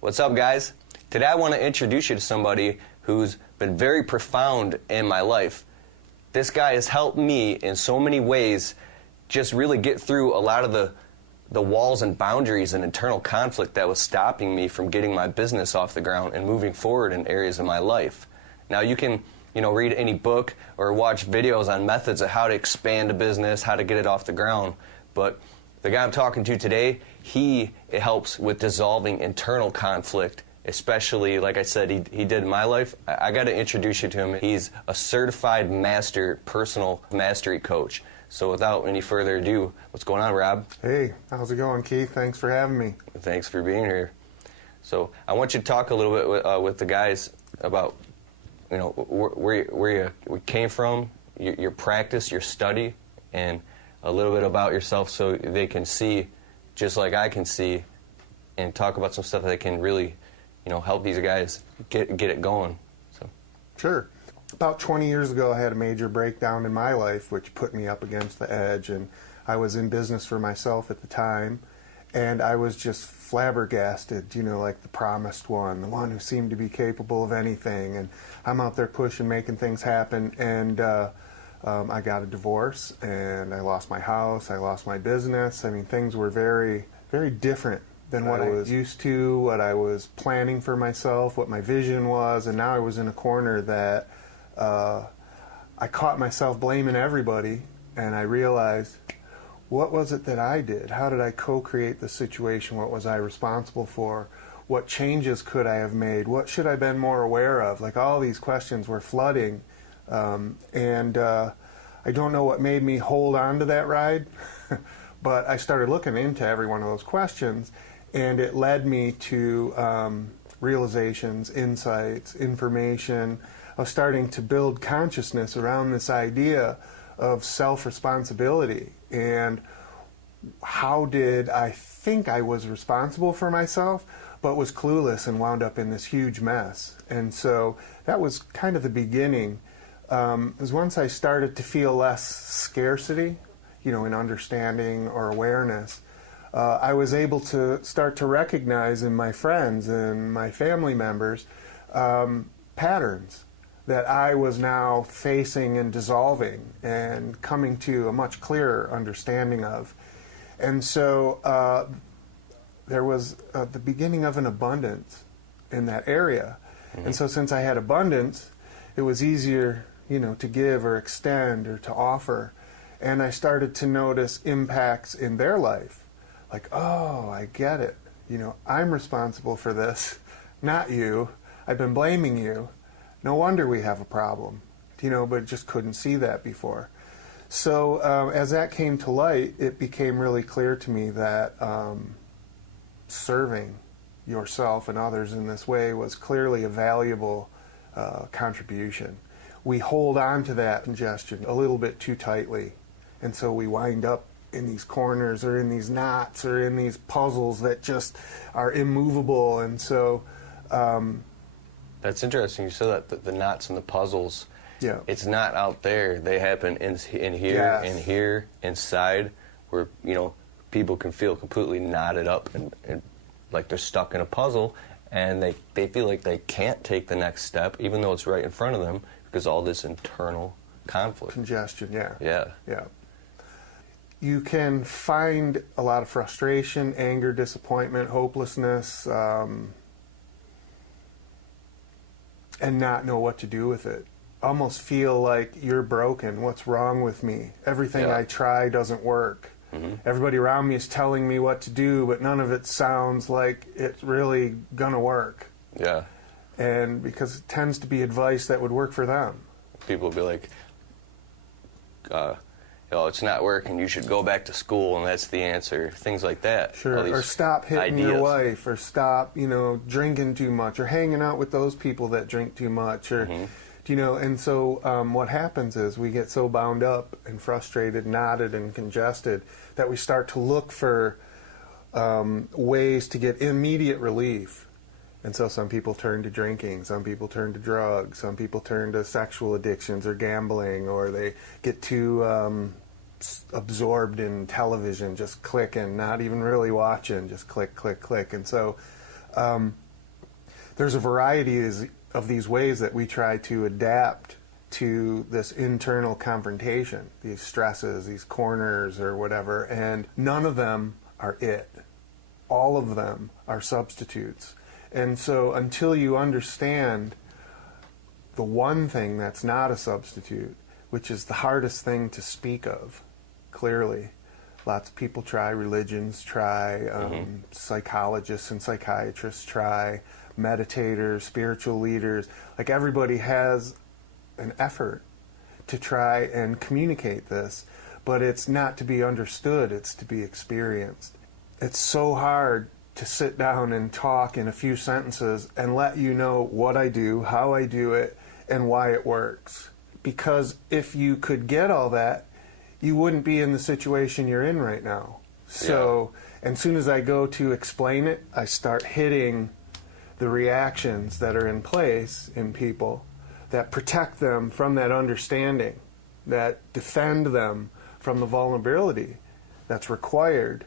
What's up, guys? Today I want to introduce you to somebody who's been very profound in my life. This guy has helped me in so many ways just really get through a lot of the walls and boundaries and internal conflict that was stopping me from getting my business off the ground and moving forward in areas of my life. Now you can read any book or watch videos on methods of how to expand a business, how to get it off the ground, but the guy I'm talking to today, it helps with dissolving internal conflict, especially, like I said, he did in my life. I got to introduce you to him. He's a certified master personal mastery coach. So without any further ado, what's going on, Rob? Hey, how's it going, Keith? Thanks for having me. Thanks for being here. So I want you to talk a little bit with the guys about, where you came from, your practice, your study, and a little bit about yourself so they can see, just like I can see, and talk about some stuff that can really, help these guys get it going. So. Sure. About 20 years ago, I had a major breakdown in my life, which put me up against the edge, and I was in business for myself at the time, and I was just flabbergasted, like the promised one, the one who seemed to be capable of anything, and I'm out there pushing, making things happen, and I got a divorce, and I lost my house, I lost my business. I mean, things were very, very different than what I was used to, what I was planning for myself, what my vision was, and now I was in a corner that I caught myself blaming everybody, and I realized, what was it that I did? How did I co-create the situation? What was I responsible for? What changes could I have made? What should I have been more aware of? Like, all these questions were flooding. I don't know what made me hold on to that ride, but I started looking into every one of those questions, and it led me to realizations, insights, information, of starting to build consciousness around this idea of self-responsibility. And how did I think I was responsible for myself, but was clueless and wound up in this huge mess? And so that was kind of the beginning. Is once I started to feel less scarcity, in understanding or awareness, I was able to start to recognize in my friends and my family members patterns that I was now facing and dissolving and coming to a much clearer understanding of. And so there was the beginning of an abundance in that area. Mm-hmm. And so since I had abundance, it was easier to give or extend or to offer. And I started to notice impacts in their life. Like, oh, I get it. I'm responsible for this, not you. I've been blaming you. No wonder we have a problem, but just couldn't see that before. So as that came to light, it became really clear to me that serving yourself and others in this way was clearly a valuable contribution. We hold on to that congestion a little bit too tightly, and so we wind up in these corners or in these knots or in these puzzles that just are immovable. And so that's interesting. You said that the knots and the puzzles, yeah, it's not out there. They happen in here, yes, and here, inside, where people can feel completely knotted up and like they're stuck in a puzzle, and they feel like they can't take the next step, even though it's right in front of them, because all this internal conflict. Congestion, yeah. Yeah. Yeah. You can find a lot of frustration, anger, disappointment, hopelessness, and not know what to do with it. Almost feel like you're broken. What's wrong with me? Everything I try doesn't work. Mm-hmm. Everybody around me is telling me what to do, but none of it sounds like it's really gonna work. Yeah. And because it tends to be advice that would work for them. People will be like, it's not working, you should go back to school, and that's the answer. Things like that. Sure, or stop hitting your wife, or stop, drinking too much, or hanging out with those people that drink too much, or, and so what happens is we get so bound up and frustrated, knotted, and congested that we start to look for ways to get immediate relief. And so some people turn to drinking, some people turn to drugs, some people turn to sexual addictions or gambling, or they get too absorbed in television, just clicking, not even really watching, just click, click, click. And so there's a variety of these ways that we try to adapt to this internal confrontation, these stresses, these corners or whatever, and none of them are it. All of them are substitutes. And so until you understand the one thing that's not a substitute, which is the hardest thing to speak of, clearly, lots of people try, religions try, psychologists and psychiatrists try, meditators, spiritual leaders, like everybody has an effort to try and communicate this, but it's not to be understood, it's to be experienced. It's so hard to sit down and talk in a few sentences and let you know what I do, how I do it, and why it works. Because if you could get all that, you wouldn't be in the situation you're in right now. So, and as soon as I go to explain it, I start hitting the reactions that are in place in people that protect them from that understanding, that defend them from the vulnerability that's required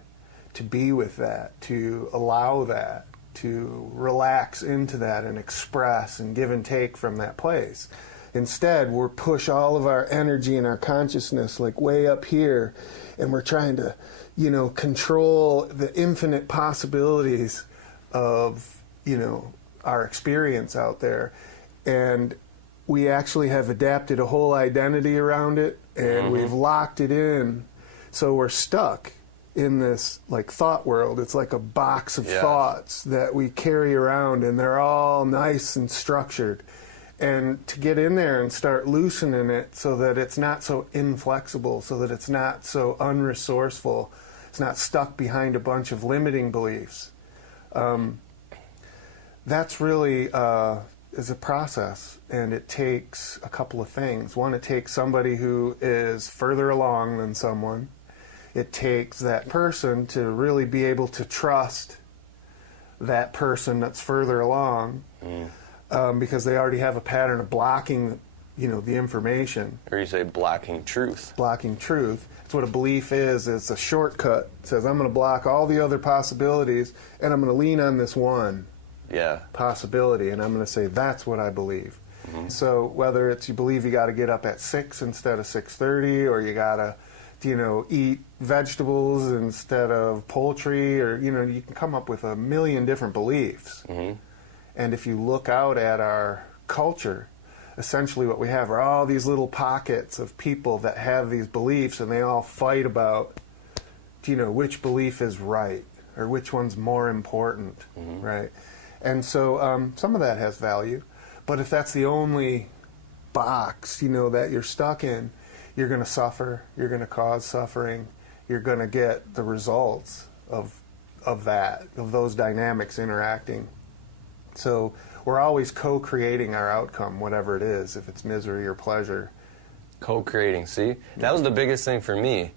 to be with that, to allow that, to relax into that and express and give and take from that place. Instead, we're push all of our energy and our consciousness like way up here, and we're trying to, control the infinite possibilities of, our experience out there. And we actually have adapted a whole identity around it, and we've locked it in. So we're stuck in this like thought world. It's like a box of thoughts that we carry around, and they're all nice and structured. And to get in there and start loosening it so that it's not so inflexible, so that it's not so unresourceful, it's not stuck behind a bunch of limiting beliefs. That's really is a process, and it takes a couple of things. One, it takes somebody who is further along than someone. It takes that person to really be able to trust that person that's further along. Because they already have a pattern of blocking, the information. Or you say blocking truth. Blocking truth. That's what a belief is. It's a shortcut. It says, I'm going to block all the other possibilities, and I'm going to lean on this one possibility, and I'm going to say, that's what I believe. So whether it's you believe you got to get up at 6 instead of 6:30, or you got to, eat vegetables instead of poultry, or, you can come up with a million different beliefs. And if you look out at our culture, essentially what we have are all these little pockets of people that have these beliefs, and they all fight about, which belief is right or which one's more important, right? And so some of that has value, but if that's the only box, that you're stuck in, you're going to suffer, you're going to cause suffering, you're going to get the results of those dynamics interacting. So we're always co-creating our outcome, whatever it is, if it's misery or pleasure. Co-creating, see? That was the biggest thing for me.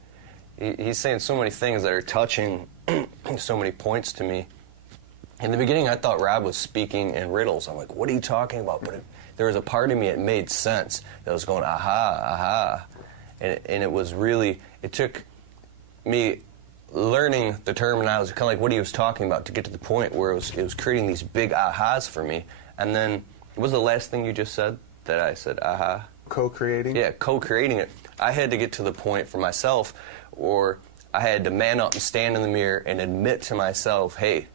He's saying so many things that are touching so many points to me. In the beginning, I thought Rob was speaking in riddles. I'm like, what are you talking about? But there was a part of me that made sense, that was going, aha, aha. And it was really, it took me learning the terminology, kind of like what he was talking about, to get to the point where it was creating these big ahas for me. And then, what was the last thing you just said that I said, aha? Co-creating? Yeah, co-creating it. I had to get to the point for myself, or I had to man up and stand in the mirror and admit to myself, hey,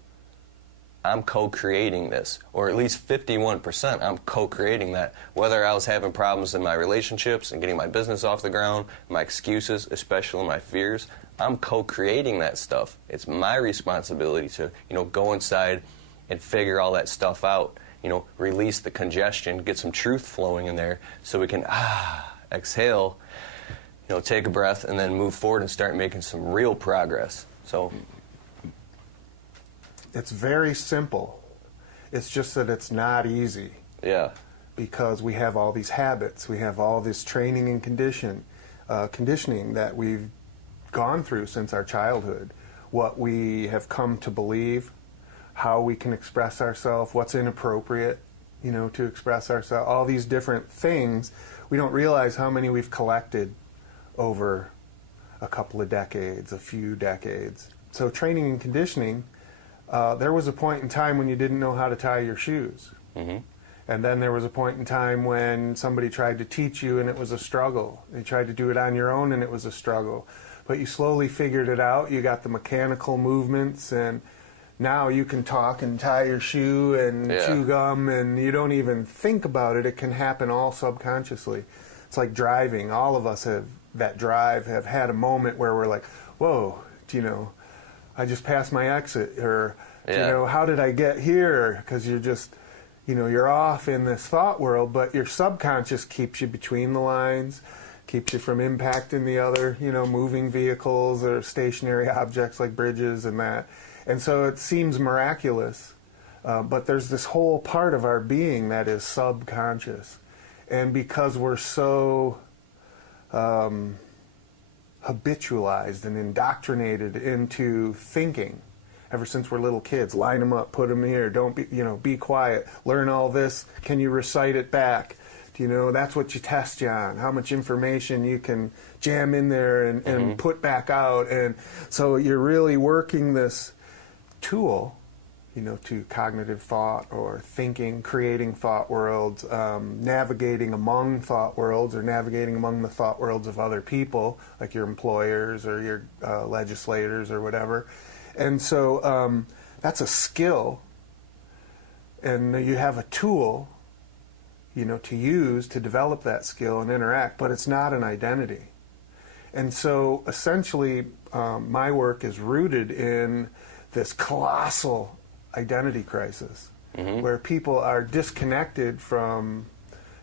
I'm co-creating this, or at least 51% I'm co-creating that. Whether I was having problems in my relationships and getting my business off the ground, my excuses, especially my fears, I'm co-creating that stuff. It's my responsibility to, go inside and figure all that stuff out, release the congestion, get some truth flowing in there so we can, exhale, take a breath, and then move forward and start making some real progress. So it's very simple. It's just that it's not easy. Yeah. Because we have all these habits, we have all this training and conditioning that we've gone through since our childhood, what we have come to believe, how we can express ourselves, what's inappropriate, to express ourselves, all these different things. We don't realize how many we've collected over a couple of decades, a few decades. So training and conditioning, there was a point in time when you didn't know how to tie your shoes. And then there was a point in time when somebody tried to teach you and it was a struggle. You tried to do it on your own and it was a struggle. But you slowly figured it out. You got the mechanical movements, and now you can talk and tie your shoe and chew gum, and you don't even think about it. It can happen all subconsciously. It's like driving. All of us have that drive, have had a moment where we're like, whoa, I just passed my exit, or, how did I get here? Because you're just, you're off in this thought world, but your subconscious keeps you between the lines, keeps you from impacting the other, moving vehicles or stationary objects like bridges and that. And so it seems miraculous, but there's this whole part of our being that is subconscious. And because we're so habitualized and indoctrinated into thinking, ever since we're little kids, line them up, put them here, don't be quiet, learn all this, can you recite it back? That's what you test you on, how much information you can jam in there and put back out. And so you're really working this tool, to cognitive thought or thinking, creating thought worlds, navigating among thought worlds or navigating among the thought worlds of other people, like your employers or your legislators or whatever. And so that's a skill, and you have a tool, to use to develop that skill and interact, but it's not an identity. And so essentially my work is rooted in this colossal identity crisis, where people are disconnected from,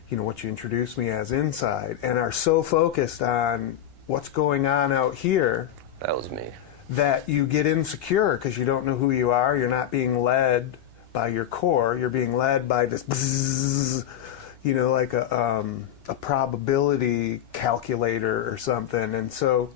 what you introduced me as inside, and are so focused on what's going on out here. That was me. That you get insecure because you don't know who you are. You're not being led by your core. You're being led by this bzzz, like a probability calculator or something. And so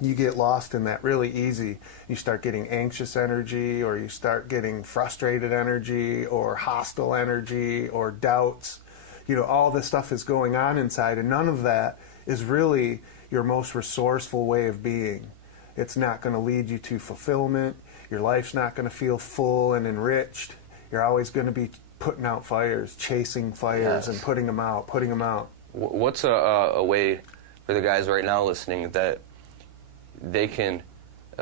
you get lost in that really easy. You start getting anxious energy, or you start getting frustrated energy, or hostile energy, or doubts. All this stuff is going on inside, and none of that is really your most resourceful way of being. It's not going to lead you to fulfillment. Your life's not going to feel full and enriched. You're always going to be putting out fires, chasing fires, and putting them out. What's a way for the guys right now listening that they can,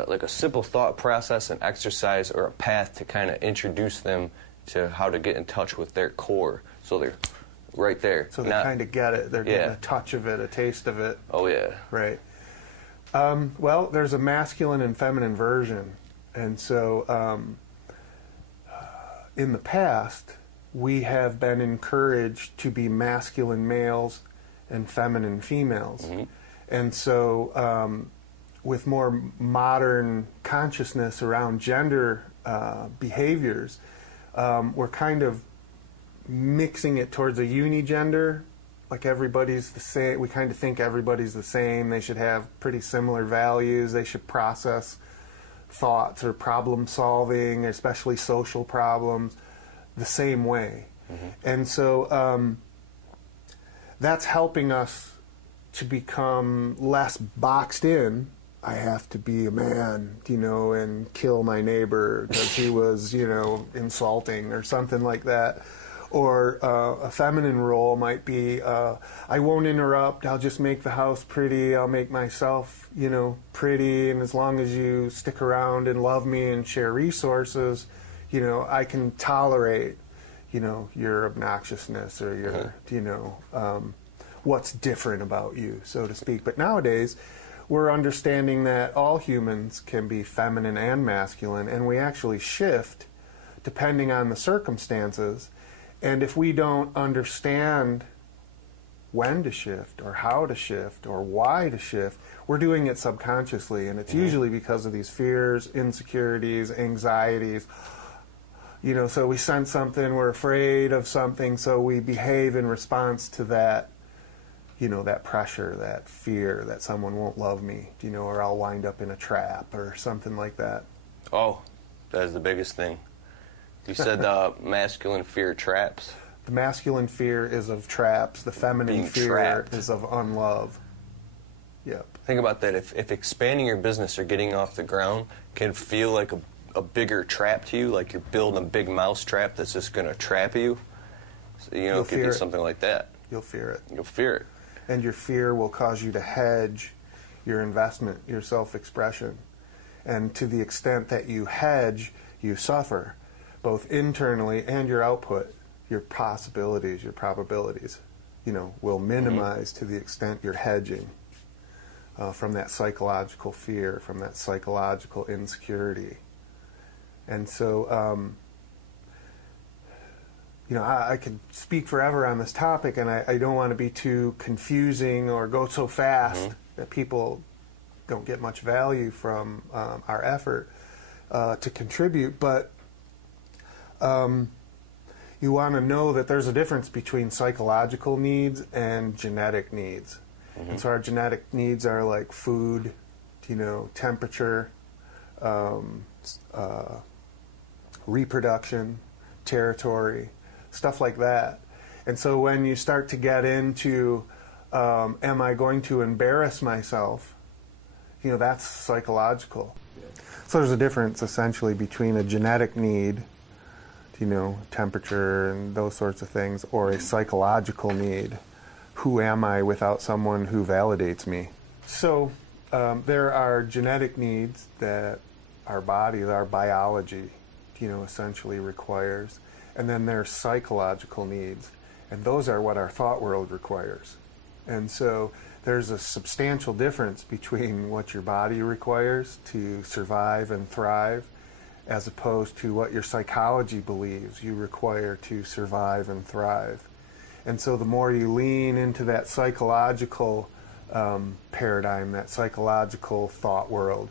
like a simple thought process, an exercise, or a path to kind of introduce them to how to get in touch with their core, so they're right there. So they kind of get it. They're getting a touch of it, a taste of it. Oh, yeah. Right. Well, there's a masculine and feminine version. And so in the past, we have been encouraged to be masculine males and feminine females. And so with more modern consciousness around gender behaviors, we're kind of mixing it towards a unigender. Like everybody's the same. We kind of think everybody's the same. They should have pretty similar values. They should process thoughts or problem solving, especially social problems, the same way. And so that's helping us to become less boxed in. I have to be a man, and kill my neighbor because he was, insulting or something like that. Or a feminine role might be, I won't interrupt, I'll just make the house pretty, I'll make myself, pretty, and as long as you stick around and love me and share resources, I can tolerate, your obnoxiousness or your, what's different about you, so to speak. But nowadays, we're understanding that all humans can be feminine and masculine, and we actually shift depending on the circumstances. And if we don't understand when to shift or how to shift or why to shift, we're doing it subconsciously. And it's usually because of these fears, insecurities, anxieties. So we sense something, we're afraid of something, so we behave in response to that, that pressure, that fear that someone won't love me, or I'll wind up in a trap or something like that. Oh, that is the biggest thing. You said the masculine fear traps? The masculine fear is of traps. The feminine Being fear trapped. is of unlove. Yep. Think about that. If expanding your business or getting off the ground can feel like a bigger trap to you, like you're building a big mouse trap that's just going to trap you, So, you know, it could be something like that. You'll fear it. You'll fear it. And your fear will cause you to hedge your investment, your self-expression. And to the extent that you hedge, you suffer, both internally and your output. Your possibilities, your probabilities, you know, will minimize to the extent you're hedging from that psychological fear, from that psychological insecurity. And so, you know, I could speak forever on this topic, and I don't want to be too confusing or go so fast that people don't get much value from our effort to contribute. But you want to know that there's a difference between psychological needs and genetic needs. And so our genetic needs are like food, you know, temperature, reproduction, territory, stuff like that. And so when you start to get into, am I going to embarrass myself, you know, that's psychological. So there's a difference essentially between a genetic need, you know, temperature and those sorts of things, or a psychological need. Who am I without someone who validates me? So there are genetic needs that our body, our biology, you know, essentially requires. And then there's psychological needs. And those are what our thought world requires. And so there's a substantial difference between what your body requires to survive and thrive as opposed to what your psychology believes you require to survive and thrive. And so the more you lean into that psychological paradigm, that psychological thought world,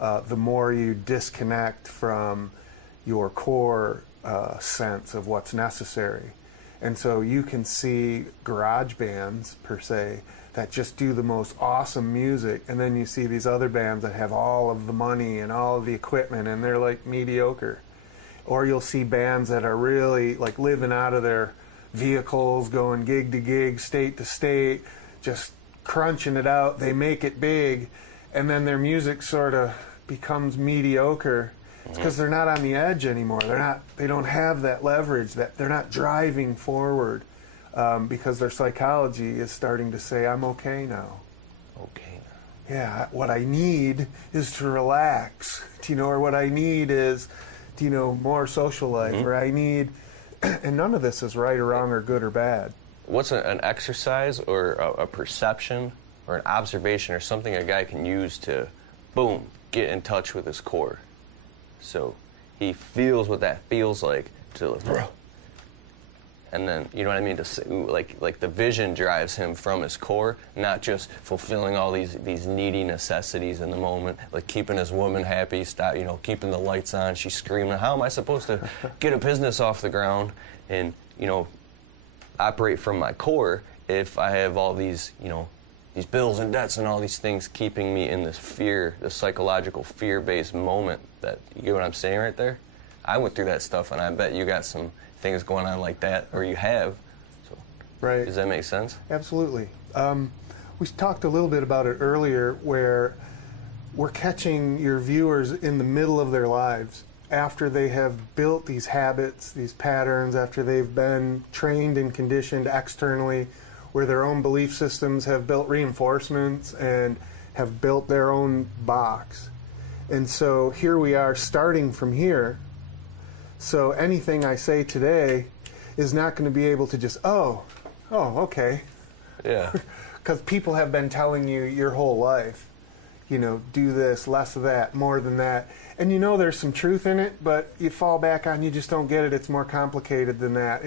the more you disconnect from your core sense of what's necessary. And so you can see garage bands, per se, that just do the most awesome music, and then you see these other bands that have all of the money and all of the equipment, and they're like mediocre. Or you'll see bands that are really like living out of their vehicles, going gig to gig, state to state, just crunching it out. They make it big, and then their music sort of becomes mediocre. It's because they're not on the edge anymore. They don't have that leverage, that they're not driving forward. Because their psychology is starting to say, I'm okay now. Okay. Yeah, what I need is to relax, you know, or what I need is, you know, more social life, or I need, and none of this is right or wrong or good or bad. What's an exercise or a perception or an observation or something a guy can use to, boom, get in touch with his core? So he feels what that feels like to, and then, you know what I mean, like the vision drives him from his core, not just fulfilling all these needy necessities in the moment, like keeping his woman happy, you know, keeping the lights on, she's screaming, how am I supposed to get a business off the ground and, you know, operate from my core if I have all these, you know, these bills and debts and all these things keeping me in this fear, this psychological fear-based moment that, you get what I'm saying right there? I went through that stuff, and I bet you got some things going on like that, or you have. So, right. Does that make sense? Absolutely. We talked a little bit about it earlier, where we're catching your viewers in the middle of their lives after they have built these habits, these patterns, after they've been trained and conditioned externally, where their own belief systems have built reinforcements and have built their own box. And so here we are starting from here. So anything I say today is not going to be able to just, oh, okay. Yeah. Because people have been telling you your whole life, you know, do this, less of that, more than that. And you know there's some truth in it, but you fall back on, you just don't get it. It's more complicated than that.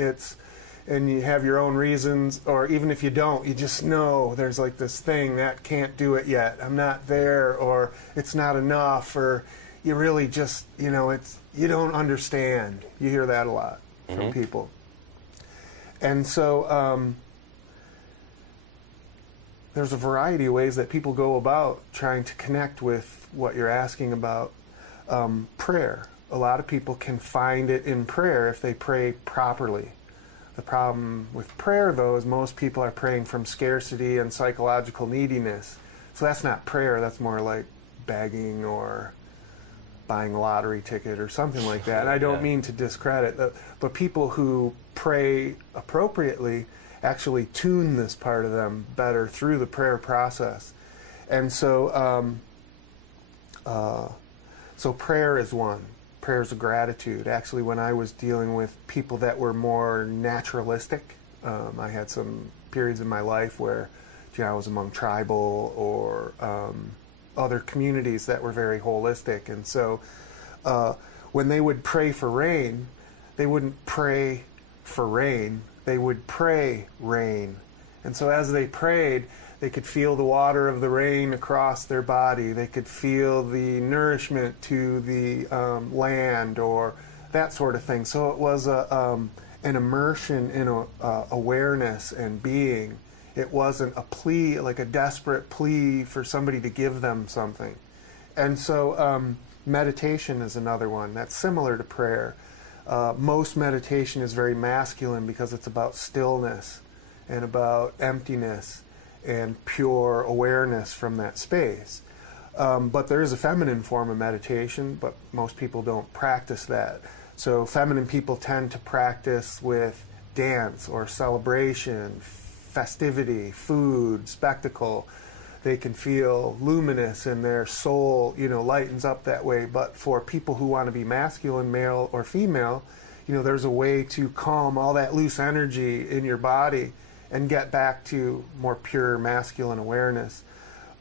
And you have your own reasons, or even if you don't, you just know there's like this thing that can't do it yet. I'm not there, or it's not enough, or you really just, you know, you don't understand. You hear that a lot from people. And so there's a variety of ways that people go about trying to connect with what you're asking about. Prayer. A lot of people can find it in prayer if they pray properly. The problem with prayer, though, is most people are praying from scarcity and psychological neediness. So that's not prayer, that's more like begging or buying a lottery ticket or something like that. And I don't mean to discredit, but people who pray appropriately actually tune this part of them better through the prayer process. And so, so prayer is one. Prayer is a gratitude. Actually, when I was dealing with people that were more naturalistic, I had some periods in my life where, I was among tribal or other communities that were very holistic. And so when they would pray for rain, they wouldn't pray for rain, they would pray rain. And so as they prayed, they could feel the water of the rain across their body. They could feel the nourishment to the land or that sort of thing. So it was an immersion in awareness and being. It wasn't a plea, like a desperate plea for somebody to give them something. And so meditation is another one that's similar to prayer. Most meditation is very masculine because it's about stillness and about emptiness and pure awareness from that space. But there is a feminine form of meditation, but most people don't practice that. So feminine people tend to practice with dance or celebration, festivity, food, spectacle. They can feel luminous and their soul, lightens up that way. But for people who want to be masculine, male or female, there's a way to calm all that loose energy in your body and get back to more pure masculine awareness.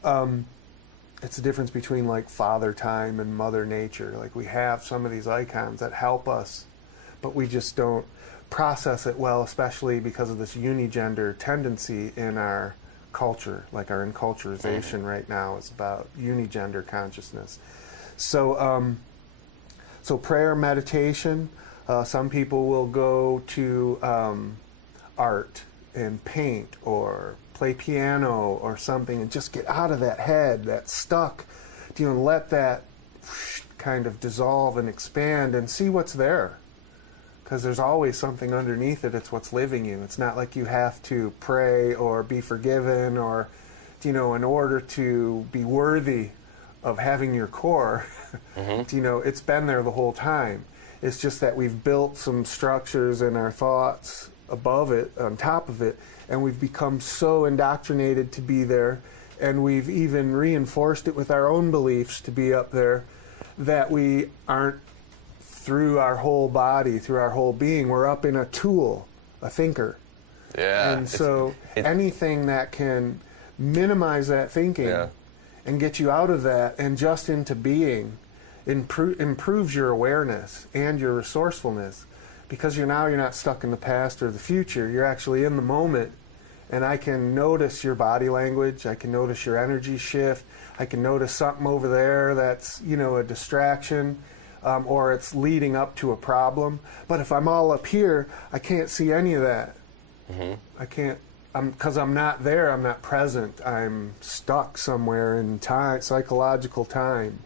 It's the difference between like Father Time and Mother Nature. Like we have some of these icons that help us, but we just don't process it well, especially because of this unigender tendency in our culture. Like our enculturization right now is about unigender consciousness. So, so prayer, meditation. Some people will go to art and paint or play piano or something and just get out of that head that's stuck. Let that kind of dissolve and expand and see what's there. Because there's always something underneath it. It's what's living you. It's not like you have to pray or be forgiven or, in order to be worthy of having your core. It's been there the whole time. It's just that we've built some structures in our thoughts above it, on top of it, and we've become so indoctrinated to be there, and we've even reinforced it with our own beliefs to be up there, that we aren't through our whole body, through our whole being. We're up in a tool, a thinker. Yeah. And so anything that can minimize that thinking and get you out of that and just into being improves your awareness and your resourcefulness, because you're not stuck in the past or the future. You're actually in the moment, and I can notice your body language. I can notice your energy shift. I can notice something over there that's a distraction. Or it's leading up to a problem. But if I'm all up here, I can't see any of that. I can't, because I'm not there, I'm not present. I'm stuck somewhere in time, psychological time.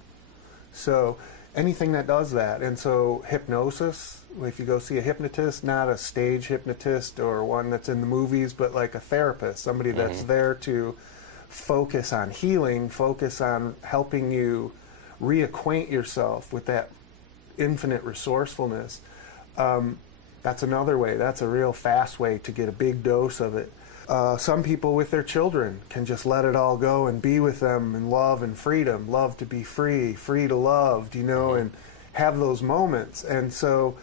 So anything that does that. And so hypnosis, if you go see a hypnotist, not a stage hypnotist or one that's in the movies, but like a therapist, somebody that's there to focus on healing, focus on helping you reacquaint yourself with that infinite resourcefulness. That's another way. That's a real fast way to get a big dose of it. Some people with their children can just let it all go and be with them in love and freedom, love to be free, free to love, and have those moments. And so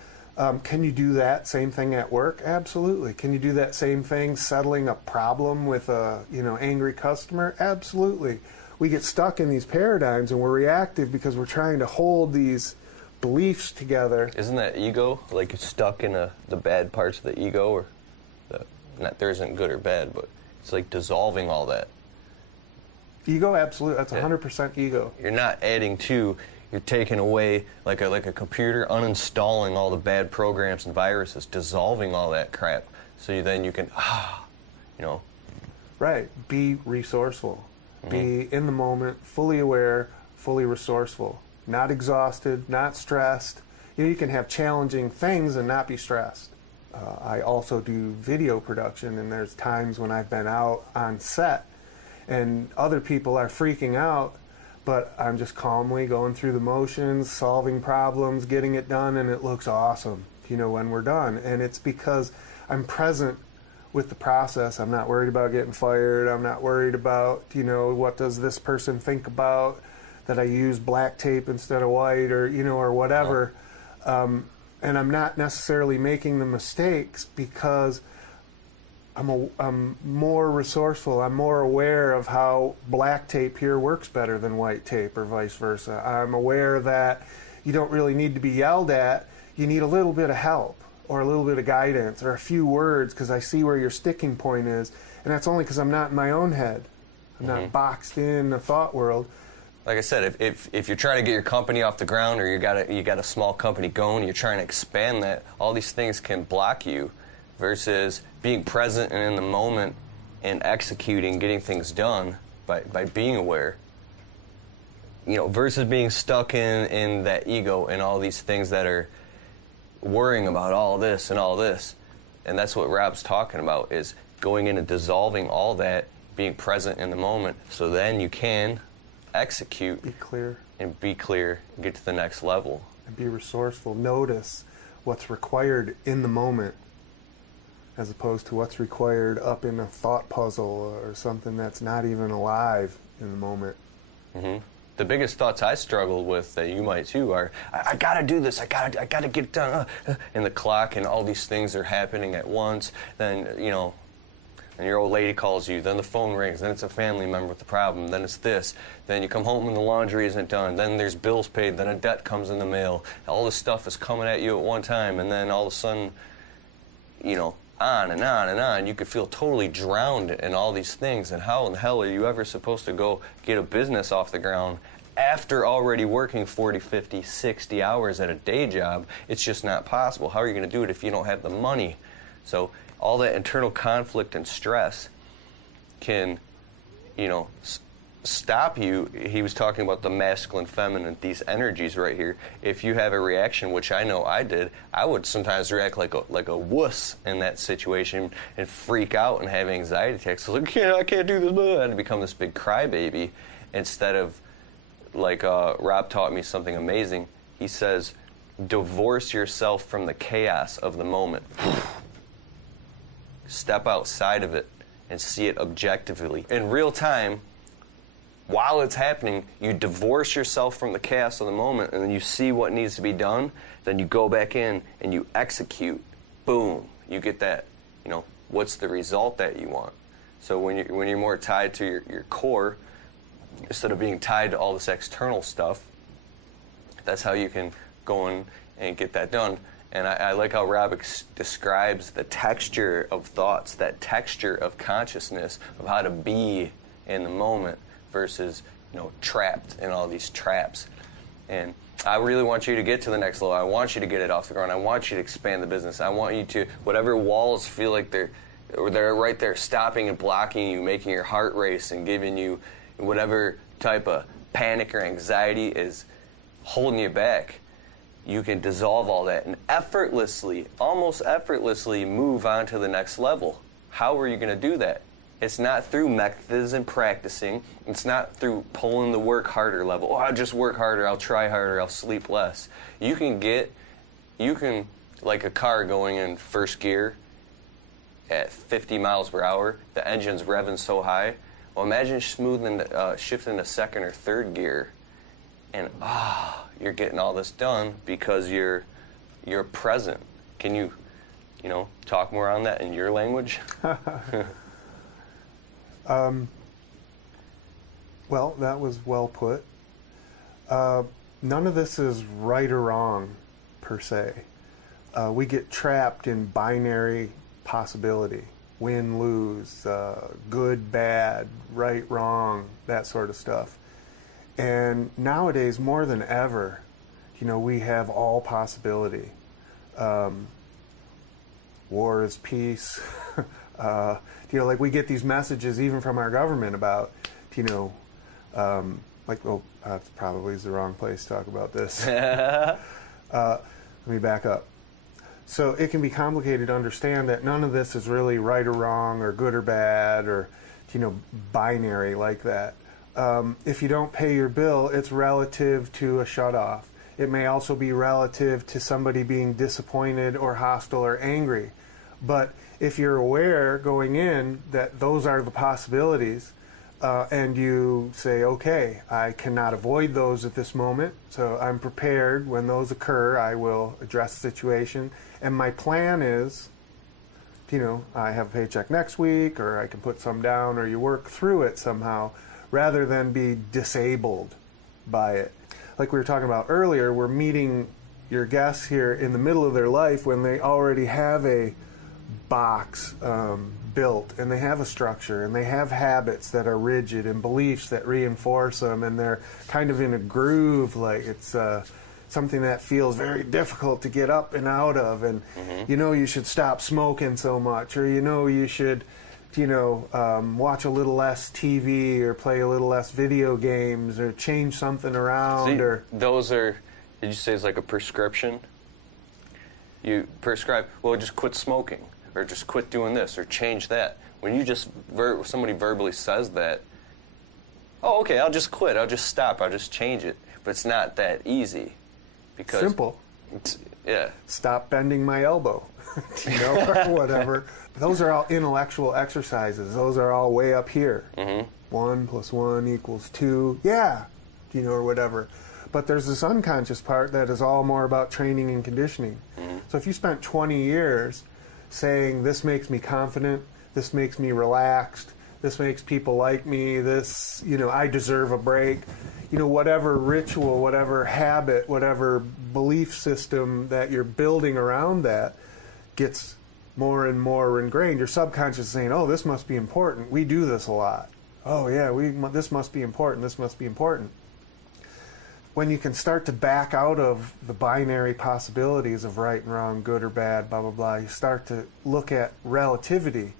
can you do that same thing at work? Absolutely. Can you do that same thing settling a problem with a angry customer? Absolutely. We get stuck in these paradigms and we're reactive because we're trying to hold these beliefs together. Isn't that ego? Like you're stuck in the bad parts of the ego, or there isn't good or bad, but it's like dissolving all that. Ego, absolutely. That's 100% ego. You're not adding to. You're taking away like a computer, uninstalling all the bad programs and viruses, dissolving all that crap, so then you can Right. Be resourceful. Be in the moment, fully aware, fully resourceful. Not exhausted, not stressed. You can have challenging things and not be stressed. I also do video production, and there's times when I've been out on set and other people are freaking out, but I'm just calmly going through the motions, solving problems, getting it done, and it looks awesome, when we're done. And it's because I'm present with the process. I'm not worried about getting fired. I'm not worried about, what does this person think about that I use black tape instead of white, or, or whatever. And I'm not necessarily making the mistakes because I'm more resourceful. I'm more aware of how black tape here works better than white tape, or vice versa. I'm aware that you don't really need to be yelled at. You need a little bit of help, or a little bit of guidance, or a few words, because I see where your sticking point is. And that's only because I'm not in my own head. I'm not boxed in the thought world. Like I said, if you're trying to get your company off the ground, or you got a small company going, and you're trying to expand that, all these things can block you, versus being present and in the moment and executing, getting things done by being aware. Versus being stuck in that ego and all these things that are worrying about all this and all this. And that's what Rob's talking about, is going in and dissolving all that, being present in the moment, so then you can execute, be clear, and get to the next level, and be resourceful. Notice what's required in the moment, as opposed to what's required up in a thought puzzle or something that's not even alive in the moment. The biggest thoughts I struggle with, that you might too, are I gotta do this, I gotta get it done, and the clock and all these things are happening at once. Then and your old lady calls you, then the phone rings, then it's a family member with the problem, then it's this, then you come home and the laundry isn't done, then there's bills paid, then a debt comes in the mail. All this stuff is coming at you at one time, and then all of a sudden, on and on and on. You could feel totally drowned in all these things. And how in the hell are you ever supposed to go get a business off the ground after already working 40, 50, 60 hours at a day job? It's just not possible. How are you going to do it if you don't have the money? So all that internal conflict and stress can, stop you. He was talking about the masculine, feminine, these energies right here. If you have a reaction, which I know I did, I would sometimes react like a wuss in that situation and freak out and have anxiety attacks. I was like, I can't do this, and become this big crybaby, instead of, like Rob taught me something amazing. He says, divorce yourself from the chaos of the moment. Step outside of it and see it objectively. In real time, while it's happening, you divorce yourself from the chaos of the moment, and then you see what needs to be done. Then you go back in and you execute. Boom, you get that. What's the result that you want? So when you're more tied to your core, instead of being tied to all this external stuff, that's how you can go in and get that done. And I like how Rob describes the texture of thoughts, that texture of consciousness, of how to be in the moment, versus trapped in all these traps. And I really want you to get to the next level. I want you to get it off the ground. I want you to expand the business. I want you to, whatever walls feel like they're right there stopping and blocking you, making your heart race and giving you whatever type of panic or anxiety is holding you back, you can dissolve all that and almost effortlessly move on to the next level. How are you going to do that? It's not through methods and practicing. It's not through pulling the work harder level. I'll just work harder, I'll try harder, I'll sleep less. You can, like a car going in first gear at 50 miles per hour, the engine's revving so high. Well, imagine shifting to second or third gear, and you're getting all this done because you're present. Can you talk more on that in your language? Well, that was well put. None of this is right or wrong, per se. We get trapped in binary possibility. Win, lose, good, bad, right, wrong, that sort of stuff. And nowadays, more than ever, we have all possibility. War is peace. Like we get these messages even from our government about, that probably is the wrong place to talk about this. Let me back up. So it can be complicated to understand that none of this is really right or wrong or good or bad or, binary like that. if you don't pay your bill, it's relative to a shutoff. It may also be relative to somebody being disappointed or hostile or angry. But if you're aware going in that those are the possibilities, and you say, okay, I cannot avoid those at this moment, so I'm prepared when those occur, I will address the situation. And my plan is, I have a paycheck next week, or I can put some down, or you work through it somehow, rather than be disabled by it. Like we were talking about earlier, we're meeting your guests here in the middle of their life when they already have a box built, and they have a structure, and they have habits that are rigid and beliefs that reinforce them, and they're kind of in a groove, like it's something that feels very difficult to get up and out of, and you should stop smoking so much, or you should watch a little less TV, or play a little less video games, or change something around. See, or those are, did you say it's like a prescription? You prescribe, well, just quit smoking, or just quit doing this, or change that. When you just, somebody verbally says that, oh, okay, I'll just quit, I'll just stop, I'll just change it. But it's not that easy. Because simple. Yeah. Stop bending my elbow, or whatever. Those are all intellectual exercises. Those are all way up here. 1 + 1 = 2. Yeah, or whatever. But there's this unconscious part that is all more about training and conditioning. So if you spent 20 years saying, this makes me confident, this makes me relaxed, this makes people like me, this, I deserve a break, whatever ritual, whatever habit, whatever belief system that you're building around that gets more and more ingrained. Your subconscious is saying, oh, this must be important. We do this a lot. Oh, yeah, this must be important. This must be important. When you can start to back out of the binary possibilities of right and wrong, good or bad, blah, blah, blah, you start to look at relativity.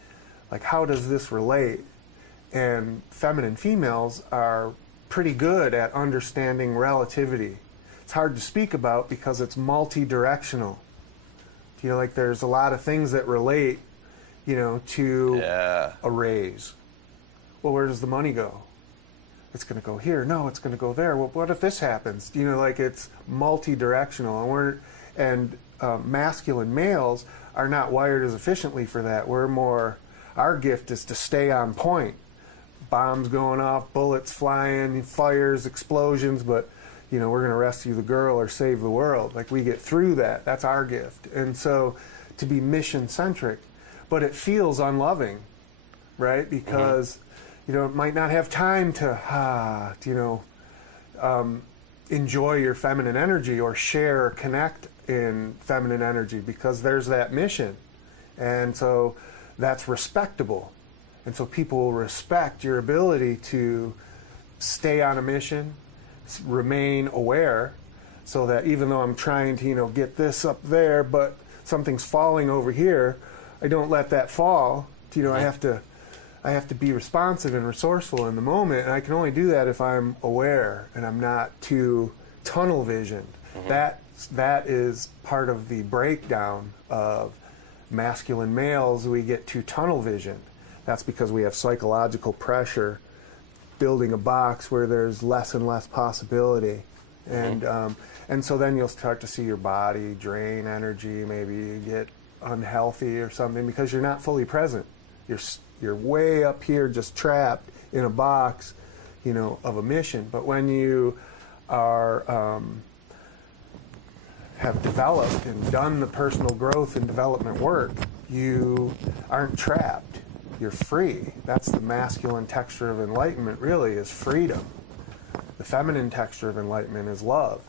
Like, how does this relate? And feminine females are pretty good at understanding relativity. It's hard to speak about because it's multi-directional. Like there's a lot of things that relate, to a raise. Well, where does the money go? It's going to go here. No, it's going to go there. Well, what if this happens? Like it's multi-directional. And masculine males are not wired as efficiently for that. Our gift is to stay on point. Bombs going off, bullets flying, fires, explosions, but we're going to rescue the girl or save the world. Like we get through that. That's our gift. And so to be mission centric, but it feels unloving, right? Because it might not have time to enjoy your feminine energy or share or connect in feminine energy, because there's that mission. And so that's respectable. And so people will respect your ability to stay on a mission, remain aware, so that even though I'm trying to get this up there, but something's falling over here, I don't let that fall. I have to be responsive and resourceful in the moment, and I can only do that if I'm aware and I'm not too tunnel visioned. That is part of the breakdown of masculine males. We get too tunnel visioned. That's because we have psychological pressure building a box where there's less and less possibility. And so then you'll start to see your body drain energy, maybe you get unhealthy or something because you're not fully present. You're way up here just trapped in a box, of a mission. But when you are have developed and done the personal growth and development work, you aren't trapped. You're free. That's the masculine texture of enlightenment, really, is freedom. The feminine texture of enlightenment is love.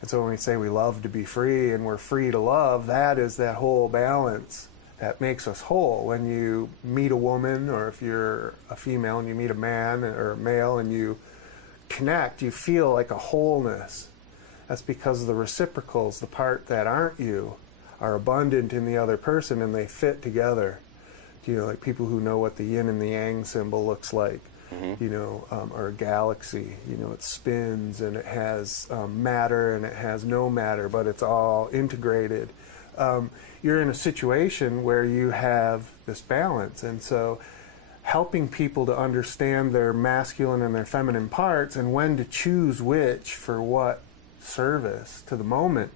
And so when we say we love to be free and we're free to love, that is that whole balance that makes us whole. When you meet a woman, or if you're a female and you meet a man or a male and you connect, you feel like a wholeness. That's because the reciprocals, the part that aren't you, are abundant in the other person and they fit together. Like people who know what the yin and the yang symbol looks like, or a galaxy, it spins and it has matter and it has no matter, but it's all integrated. You're in a situation where you have this balance. And so helping people to understand their masculine and their feminine parts and when to choose which for what service to the moment,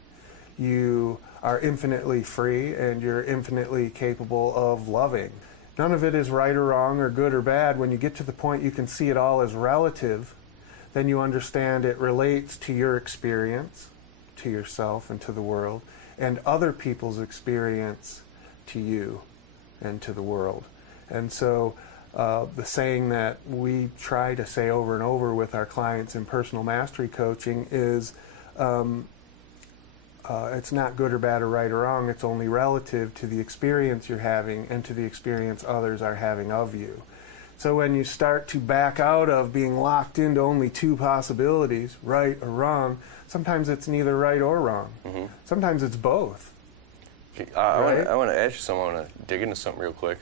you are infinitely free and you're infinitely capable of loving. None of it is right or wrong or good or bad. When you get to the point you can see it all as relative, then you understand it relates to your experience, to yourself and to the world, and other people's experience to you and to the world. And so the saying that we try to say over and over with our clients in personal mastery coaching is it's not good or bad or right or wrong, it's only relative to the experience you're having and to the experience others are having of you. So when you start to back out of being locked into only two possibilities, right or wrong, sometimes it's neither right or wrong. Mm-hmm. Sometimes it's both. I want to ask you something. I want to dig into something real quick.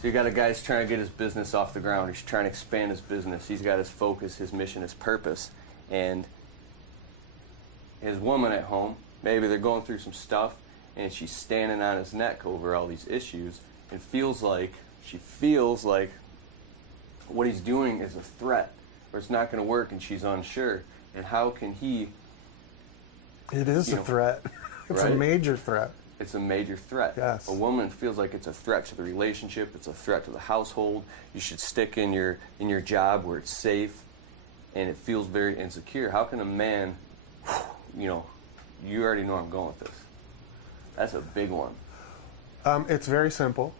So you got a guy who's trying to get his business off the ground. He's trying to expand his business. He's got his focus, his mission, his purpose. And his woman at home, maybe they're going through some stuff, and she's standing on his neck over all these issues, and she feels like what he's doing is a threat, or it's not going to work, and she's unsure. And how can he... It is a threat. It's right? a major threat. It's a major threat. Yes. A woman feels like it's a threat to the relationship, it's a threat to the household. You should stick in your job where it's safe, and it feels very insecure. How can a man, you already know where I'm going with this. That's a big one. It's very simple.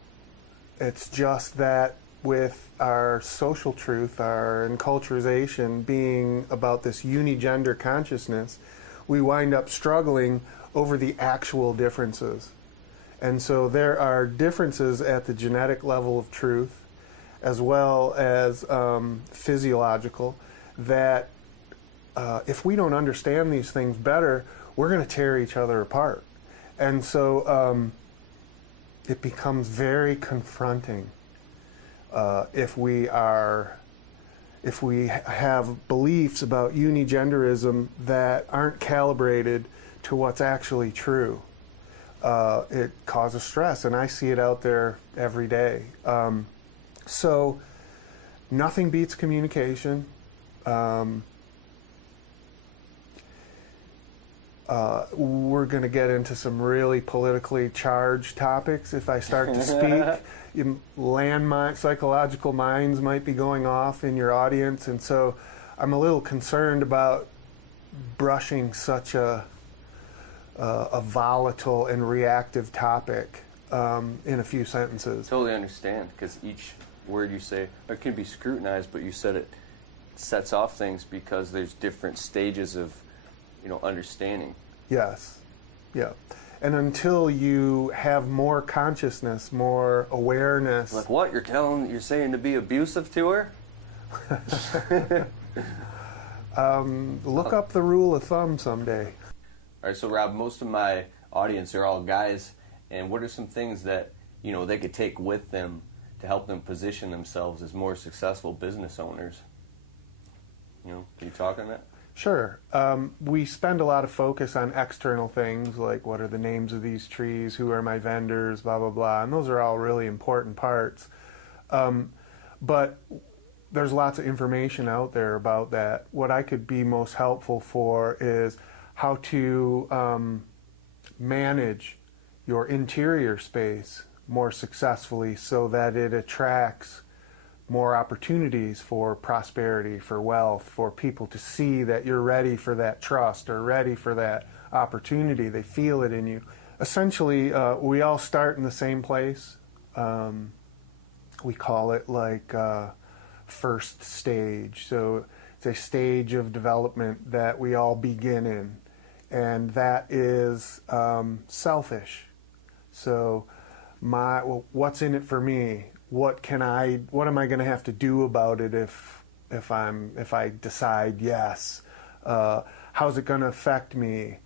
It's just that with our social truth, our enculturization being about this unigender consciousness, we wind up struggling over the actual differences. And so there are differences at the genetic level of truth as well as physiological that if we don't understand these things better, we're going to tear each other apart. And so it becomes very confronting if we have beliefs about unigenderism that aren't calibrated to what's actually true. It causes stress, and I see it out there every day. So nothing beats communication. We're going to get into some really politically charged topics if I start to speak. Psychological mines might be going off in your audience, and so I'm a little concerned about brushing such a volatile and reactive topic in a few sentences. Totally understand, because each word you say, it can be scrutinized, but you said it sets off things because there's different stages of understanding. Yes, yeah. And until you have more consciousness, more awareness. Like what? You're saying to be abusive to her? Look up the rule of thumb someday. All right, so Rob, most of my audience are all guys, and what are some things that they could take with them to help them position themselves as more successful business owners? Can you talk on that? Sure. We spend a lot of focus on external things like what are the names of these trees, who are my vendors, blah, blah, blah, and those are all really important parts. But there's lots of information out there about that. What I could be most helpful for is how to manage your interior space more successfully so that it attracts more opportunities for prosperity, for wealth, for people to see that you're ready for that trust or ready for that opportunity. They feel it in you. Essentially, we all start in the same place. We call it like first stage. So it's a stage of development that we all begin in, and that is selfish. So what's in it for me? What am I going to have to do about it if I decide yes? How's it going to affect me?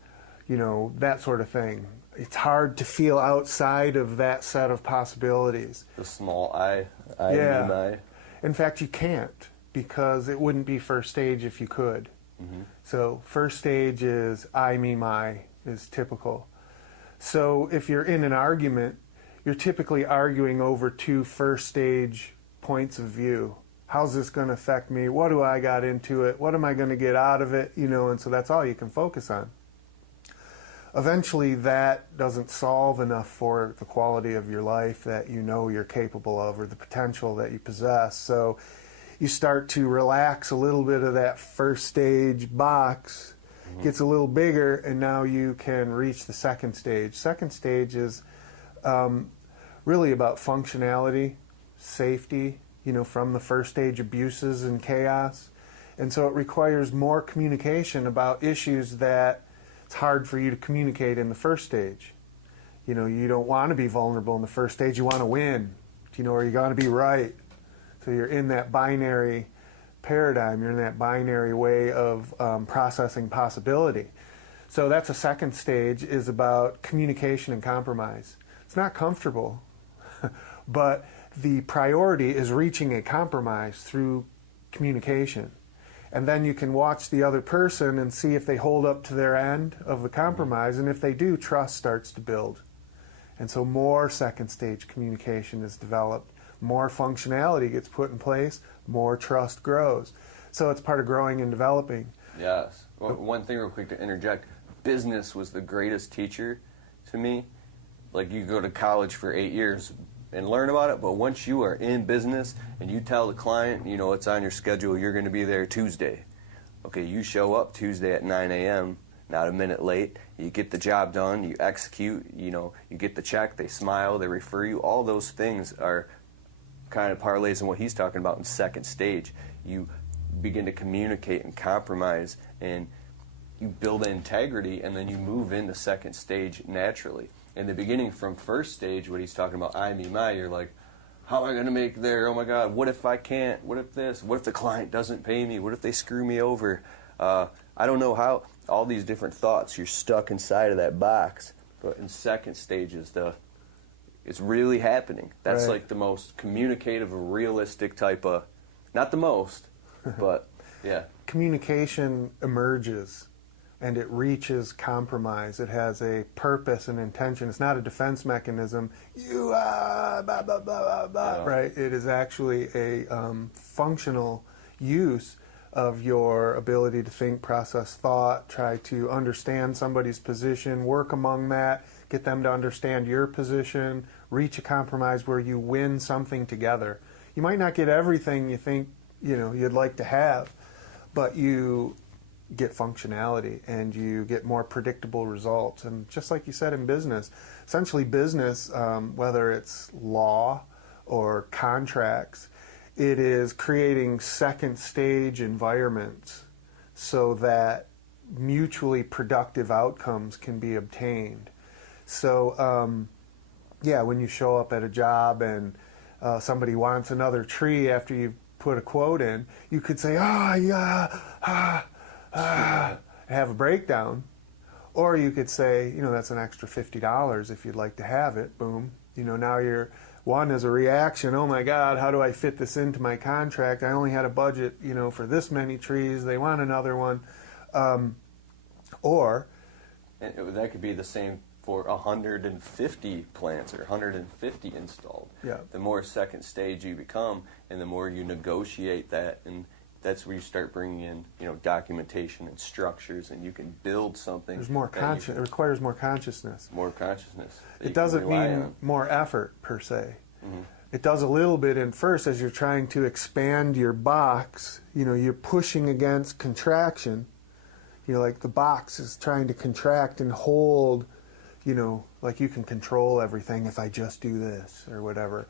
That sort of thing. It's hard to feel outside of that set of possibilities. The small I yeah. me, my. In fact, you can't, because it wouldn't be first stage if you could. Mm-hmm. So first stage is I, me, my is typical. So if you're in an argument, you're typically arguing over two first stage points of view. How's this going to affect me? What do I got into it? What am I going to get out of it? And so that's all you can focus on. Eventually, that doesn't solve enough for the quality of your life that you're capable of, or the potential that you possess. So you start to relax a little bit of that first stage box, gets a little bigger, and now you can reach the second stage. Second stage is really about functionality, safety, from the first stage abuses and chaos. And so it requires more communication about issues that it's hard for you to communicate in the first stage. You don't want to be vulnerable in the first stage. You want to win, or you got to be right. So you're in that binary paradigm. You're in that binary way of processing possibility. So that's a second stage, is about communication and compromise. It's not comfortable, but the priority is reaching a compromise through communication. And then you can watch the other person and see if they hold up to their end of the compromise, and if they do, trust starts to build. And so more second stage communication is developed, more functionality gets put in place, more trust grows. So it's part of growing and developing. Yes. Well, one thing real quick to interject, business was the greatest teacher to me. Like, you go to college for 8 years and learn about it, but once you are in business and you tell the client, it's on your schedule, you're going to be there Tuesday. Okay, you show up Tuesday at 9 a.m., not a minute late, you get the job done, you execute, you get the check, they smile, they refer you. All those things are kind of parlays in what he's talking about in second stage. You begin to communicate and compromise, and you build integrity, and then you move into second stage naturally. In the beginning, from first stage, what he's talking about, I, me, my, you're like, how am I going to make there? Oh my God, what if I can't? What if this? What if the client doesn't pay me? What if they screw me over? I don't know how. All these different thoughts, you're stuck inside of that box. But in second stage it's really happening. That's right. Like the most communicative, realistic type of, not the most, but yeah. Communication emerges, and it reaches compromise. It has a purpose and intention. It's not a defense mechanism. Blah, blah, blah, blah, blah, Yeah. right? It is actually a functional use of your ability to think, process thought, try to understand somebody's position, work among that, get them to understand your position, reach a compromise where you win something together. You might not get everything you think you'd like to have, but you get functionality and you get more predictable results. And just like you said in business, essentially business, whether it's law or contracts, it is creating second stage environments so that mutually productive outcomes can be obtained. So when you show up at a job and somebody wants another tree after you've put a quote in, you could say, have a breakdown. Or you could say, that's an extra $50 if you'd like to have it. Boom. Now you're, one is a reaction, oh my God, how do I fit this into my contract? I only had a budget, for this many trees. They want another one. Or... And that could be the same for 150 plants or 150 installed. Yeah. The more second stage you become, and the more you negotiate that, and that's where you start bringing in, documentation and structures, and you can build something. There's more it requires more consciousness. More consciousness. It doesn't mean more effort per se. Mm-hmm. It does a little bit in first as you're trying to expand your box. You're pushing against contraction. Like the box is trying to contract and hold. Like you can control everything if I just do this or whatever.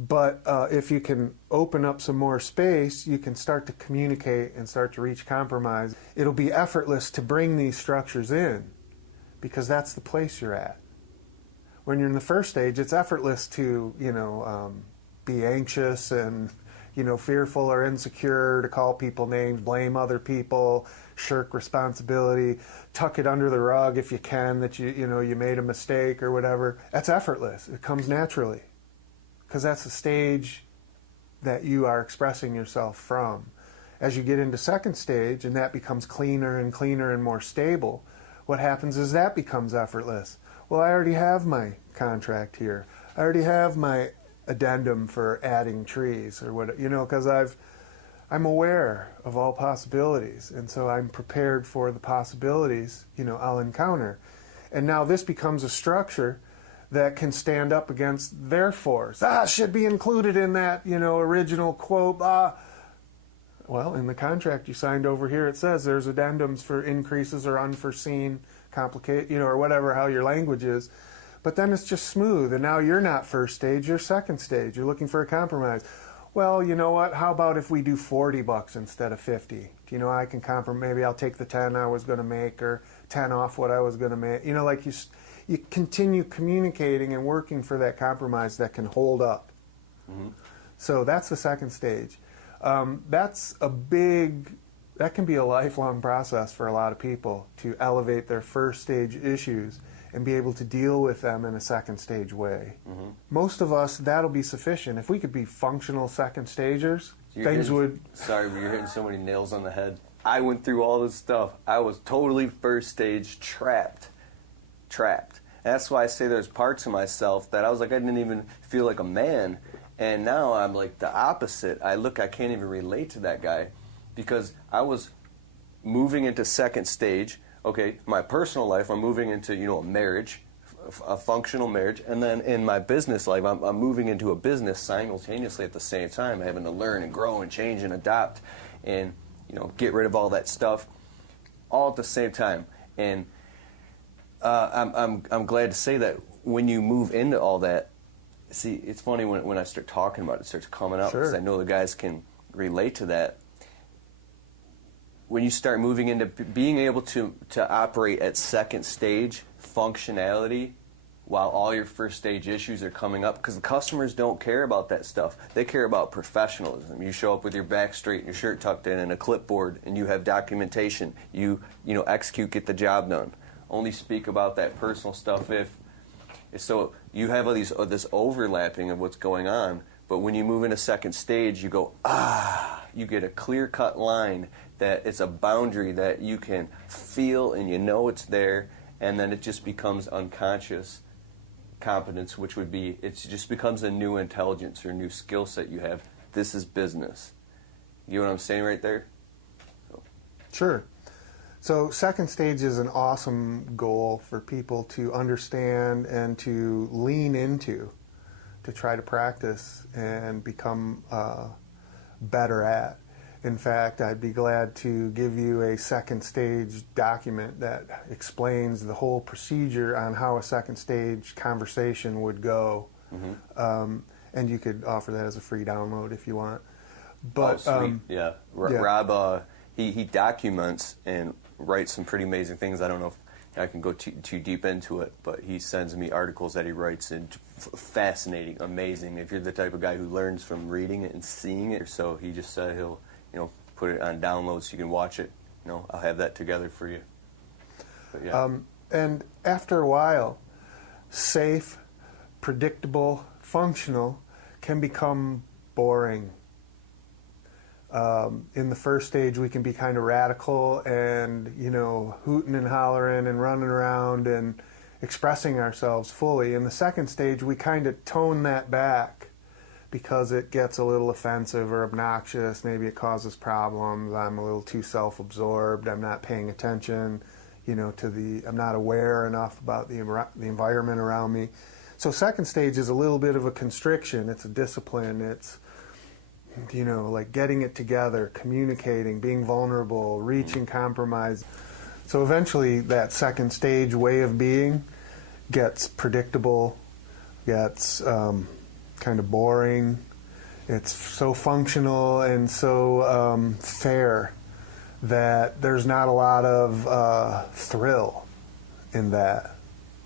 But if you can open up some more space, you can start to communicate and start to reach compromise. It'll be effortless to bring these structures in because that's the place you're at. When you're in the first stage, it's effortless to, be anxious and, fearful or insecure, to call people names, blame other people, shirk responsibility, tuck it under the rug if you can that you made a mistake or whatever. That's effortless. It comes naturally. Because that's the stage that you are expressing yourself from. As you get into second stage and that becomes cleaner and cleaner and more stable, what happens is that becomes effortless. Well, I already have my contract here. I already have my addendum for adding trees or what, because I'm aware of all possibilities, and so I'm prepared for the possibilities, I'll encounter. And now this becomes a structure that can stand up against their force. Should be included in that, original quote. Well, in the contract you signed over here, it says there's addendums for increases or unforeseen, complicate, or whatever, how your language is. But then it's just smooth, and now you're not first stage, you're second stage. You're looking for a compromise. Well, you know what? How about if we do $40 instead of 50? I can compromise. Maybe I'll take the 10 I was going to make, or 10 off what I was going to make. Like you continue communicating and working for that compromise that can hold up. Mm-hmm. So that's the second stage. That can be a lifelong process for a lot of people to elevate their first stage issues and be able to deal with them in a second stage way. Mm-hmm. Most of us, that'll be sufficient. If we could be functional second stagers, things would... Sorry, but you're hitting so many nails on the head. I went through all this stuff. I was totally first stage trapped. And that's why I say there's parts of myself that I was like, I didn't even feel like a man. And now I'm like the opposite. I can't even relate to that guy because I was moving into second stage. Okay, my personal life, I'm moving into, a marriage, a functional marriage, and then in my business life, I'm moving into a business simultaneously at the same time, having to learn and grow and change and adapt and, get rid of all that stuff all at the same time. And I'm glad to say that when you move into all that, see, it's funny when I start talking about it, it starts coming out because I know the guys can relate to that. When you start moving into being able to operate at second stage functionality while all your first stage issues are coming up, because the customers don't care about that stuff. They care about professionalism. You show up with your back straight and your shirt tucked in and a clipboard and you have documentation. You execute, get the job done. Only speak about that personal stuff if so you have all this overlapping of what's going on, but when you move into second stage, you go, you get a clear-cut line that it's a boundary that you can feel and it's there, and then it just becomes unconscious competence, which would be, it just becomes a new intelligence or new skill set you have. This is business. You know what I'm saying right there? Sure. So second stage is an awesome goal for people to understand and to lean into, to try to practice and become better at. In fact, I'd be glad to give you a second stage document that explains the whole procedure on how a second stage conversation would go. Mm-hmm. And you could offer that as a free download if you want. But sweet. Yeah. Rob, he documents and writes some pretty amazing things. I don't know if I can go too deep into it, but he sends me articles that he writes, and fascinating, amazing. If you're the type of guy who learns from reading it and seeing it, so he just said he'll put it on download so you can watch it. I'll have that together for you. But yeah. And after a while, safe, predictable, functional can become boring. In the first stage, we can be kind of radical and, hooting and hollering and running around and expressing ourselves fully. In the second stage, we kind of tone that back because it gets a little offensive or obnoxious. Maybe it causes problems. I'm a little too self-absorbed. I'm not paying attention, I'm not aware enough about the environment around me. So second stage is a little bit of a constriction. It's a discipline. It's like getting it together, communicating, being vulnerable, reaching compromise. So eventually that second stage way of being gets predictable, gets kind of boring. It's so functional and so fair that there's not a lot of thrill in that.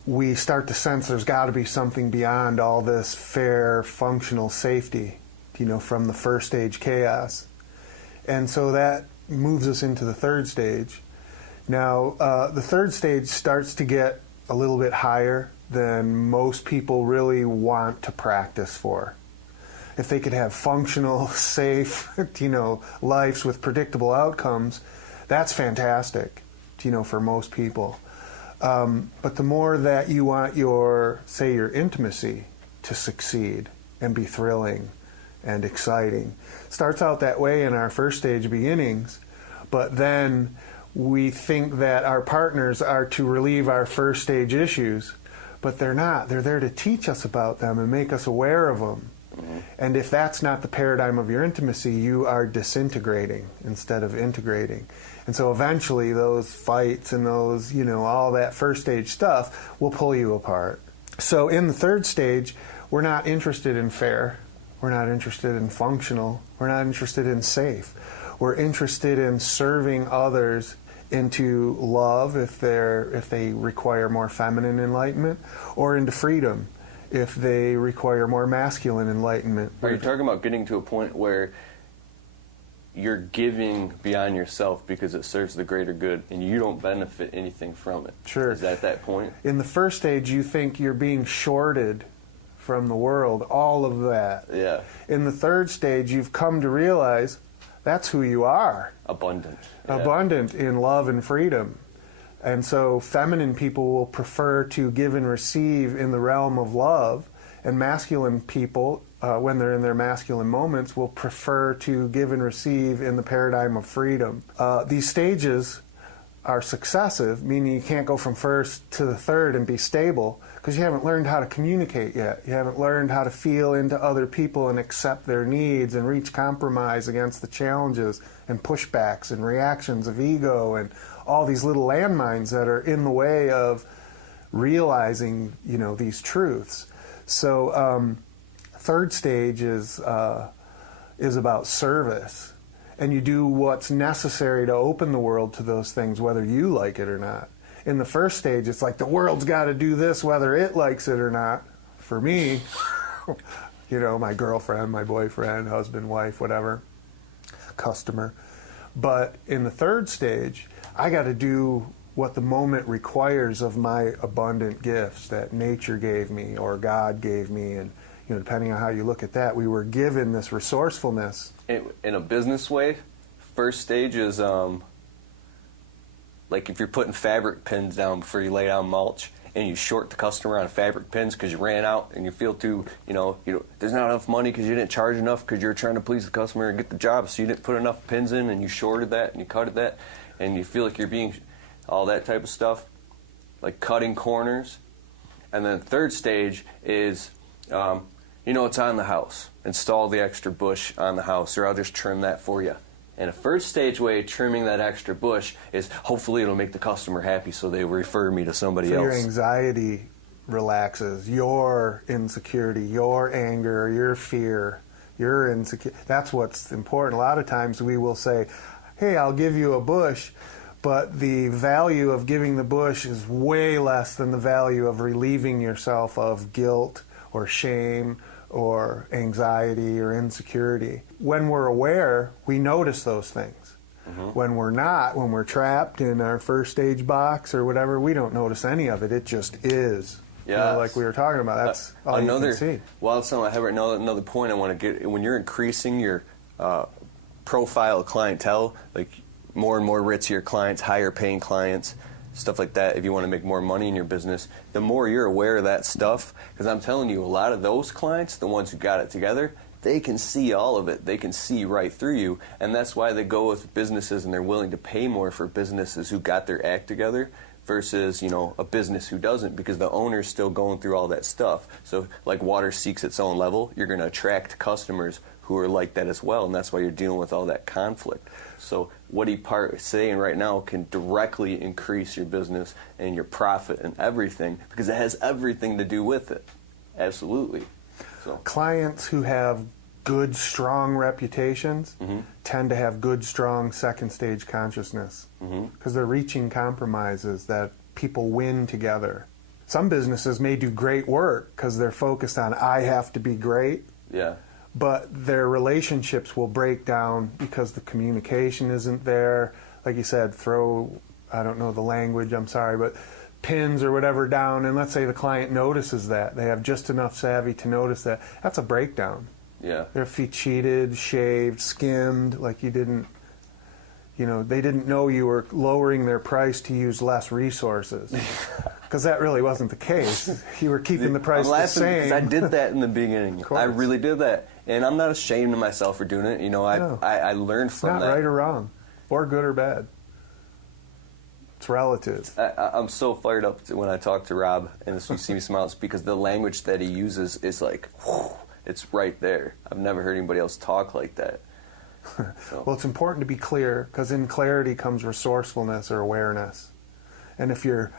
We start to sense there's got to be something beyond all this fair, functional safety, from the first stage chaos. And so that moves us into the third stage. Now, the third stage starts to get a little bit higher than most people really want to practice for. If they could have functional, safe, lives with predictable outcomes, that's fantastic, for most people. But the more that you want your intimacy to succeed and be thrilling and exciting. Starts out that way in our first stage beginnings, but then we think that our partners are to relieve our first stage issues, but they're not. They're there to teach us about them and make us aware of them. And if that's not the paradigm of your intimacy, you are disintegrating instead of integrating. And so eventually those fights and those, all that first stage stuff will pull you apart. So in the third stage, we're not interested in fair. We're not interested in functional. We're not interested in safe. We're interested in serving others into love if they require more feminine enlightenment, or into freedom if they require more masculine enlightenment. Are you talking about getting to a point where you're giving beyond yourself because it serves the greater good and you don't benefit anything from it? Sure. Is that point? In the first stage, you think you're being shorted from the world, all of that. Yeah. In the third stage, you've come to realize that's who you are. Abundant. Yeah. Abundant in love and freedom. And so feminine people will prefer to give and receive in the realm of love, and masculine people, when they're in their masculine moments, will prefer to give and receive in the paradigm of freedom. These stages are successive, meaning you can't go from first to the third and be stable, because you haven't learned how to communicate yet. You haven't learned how to feel into other people and accept their needs and reach compromise against the challenges and pushbacks and reactions of ego and all these little landmines that are in the way of realizing, these truths. So third stage is about service, and you do what's necessary to open the world to those things, whether you like it or not. In the first stage, it's like the world's got to do this whether it likes it or not. For me, my girlfriend, my boyfriend, husband, wife, whatever, customer. But in the third stage, I got to do what the moment requires of my abundant gifts that nature gave me or God gave me. And, depending on how you look at that, we were given this resourcefulness. In a business way, first stage is like if you're putting fabric pins down before you lay down mulch and you short the customer on fabric pins because you ran out and you feel too, there's not enough money because you didn't charge enough because you're trying to please the customer and get the job, so you didn't put enough pins in and you shorted that and you cutted that and you feel like you're being all that type of stuff, like cutting corners. And then third stage is, it's on the house. Install the extra bush on the house, or I'll just trim that for you. And a first stage way of trimming that extra bush is hopefully it'll make the customer happy so they refer me to somebody else. Your anxiety relaxes, your insecurity, your anger, your fear, your insecurity. That's what's important. A lot of times we will say, hey, I'll give you a bush, but the value of giving the bush is way less than the value of relieving yourself of guilt or shame or anxiety or insecurity. When we're aware, we notice those things. Mm-hmm. When we're not, when we're trapped in our first stage box or whatever, we don't notice any of it. It just is. Yeah, like we were talking about. That's all you can see. Well, that's something I have another point I want to get. When you're increasing your profile of clientele, like more and more richier clients, higher paying clients, stuff like that, if you want to make more money in your business, the more you're aware of that stuff, because I'm telling you, a lot of those clients, the ones who got it together, they can see all of it. They can see right through you, and that's why they go with businesses and they're willing to pay more for businesses who got their act together versus, a business who doesn't, because the owner's still going through all that stuff. So like water seeks its own level, you're going to attract customers who are like that as well, and that's why you're dealing with all that conflict. So what he's saying right now can directly increase your business and your profit and everything, because it has everything to do with it. Absolutely. So clients who have good, strong reputations mm-hmm. tend to have good, strong second stage consciousness, because they're reaching compromises that people win together. Some businesses may do great work because they're focused on, I have to be great. Yeah. But their relationships will break down because the communication isn't there. Like you said, I don't know the language, I'm sorry, but pins or whatever down, and let's say the client notices that. They have just enough savvy to notice that. That's a breakdown. Yeah. Their feet cheated, shaved, skimmed, like you didn't They didn't know you were lowering their price to use less resources. Because that really wasn't the case. You were keeping the price the same. Because I did that in the beginning. I really did that. And I'm not ashamed of myself for doing it. I learned from that. It's not right or wrong, or good or bad. It's relative. I'm so fired up when I talk to Rob, and you see me smile, it's because the language that he uses is like, whew, it's right there. I've never heard anybody else talk like that. So. Well, it's important to be clear, because in clarity comes resourcefulness or awareness. And if you're,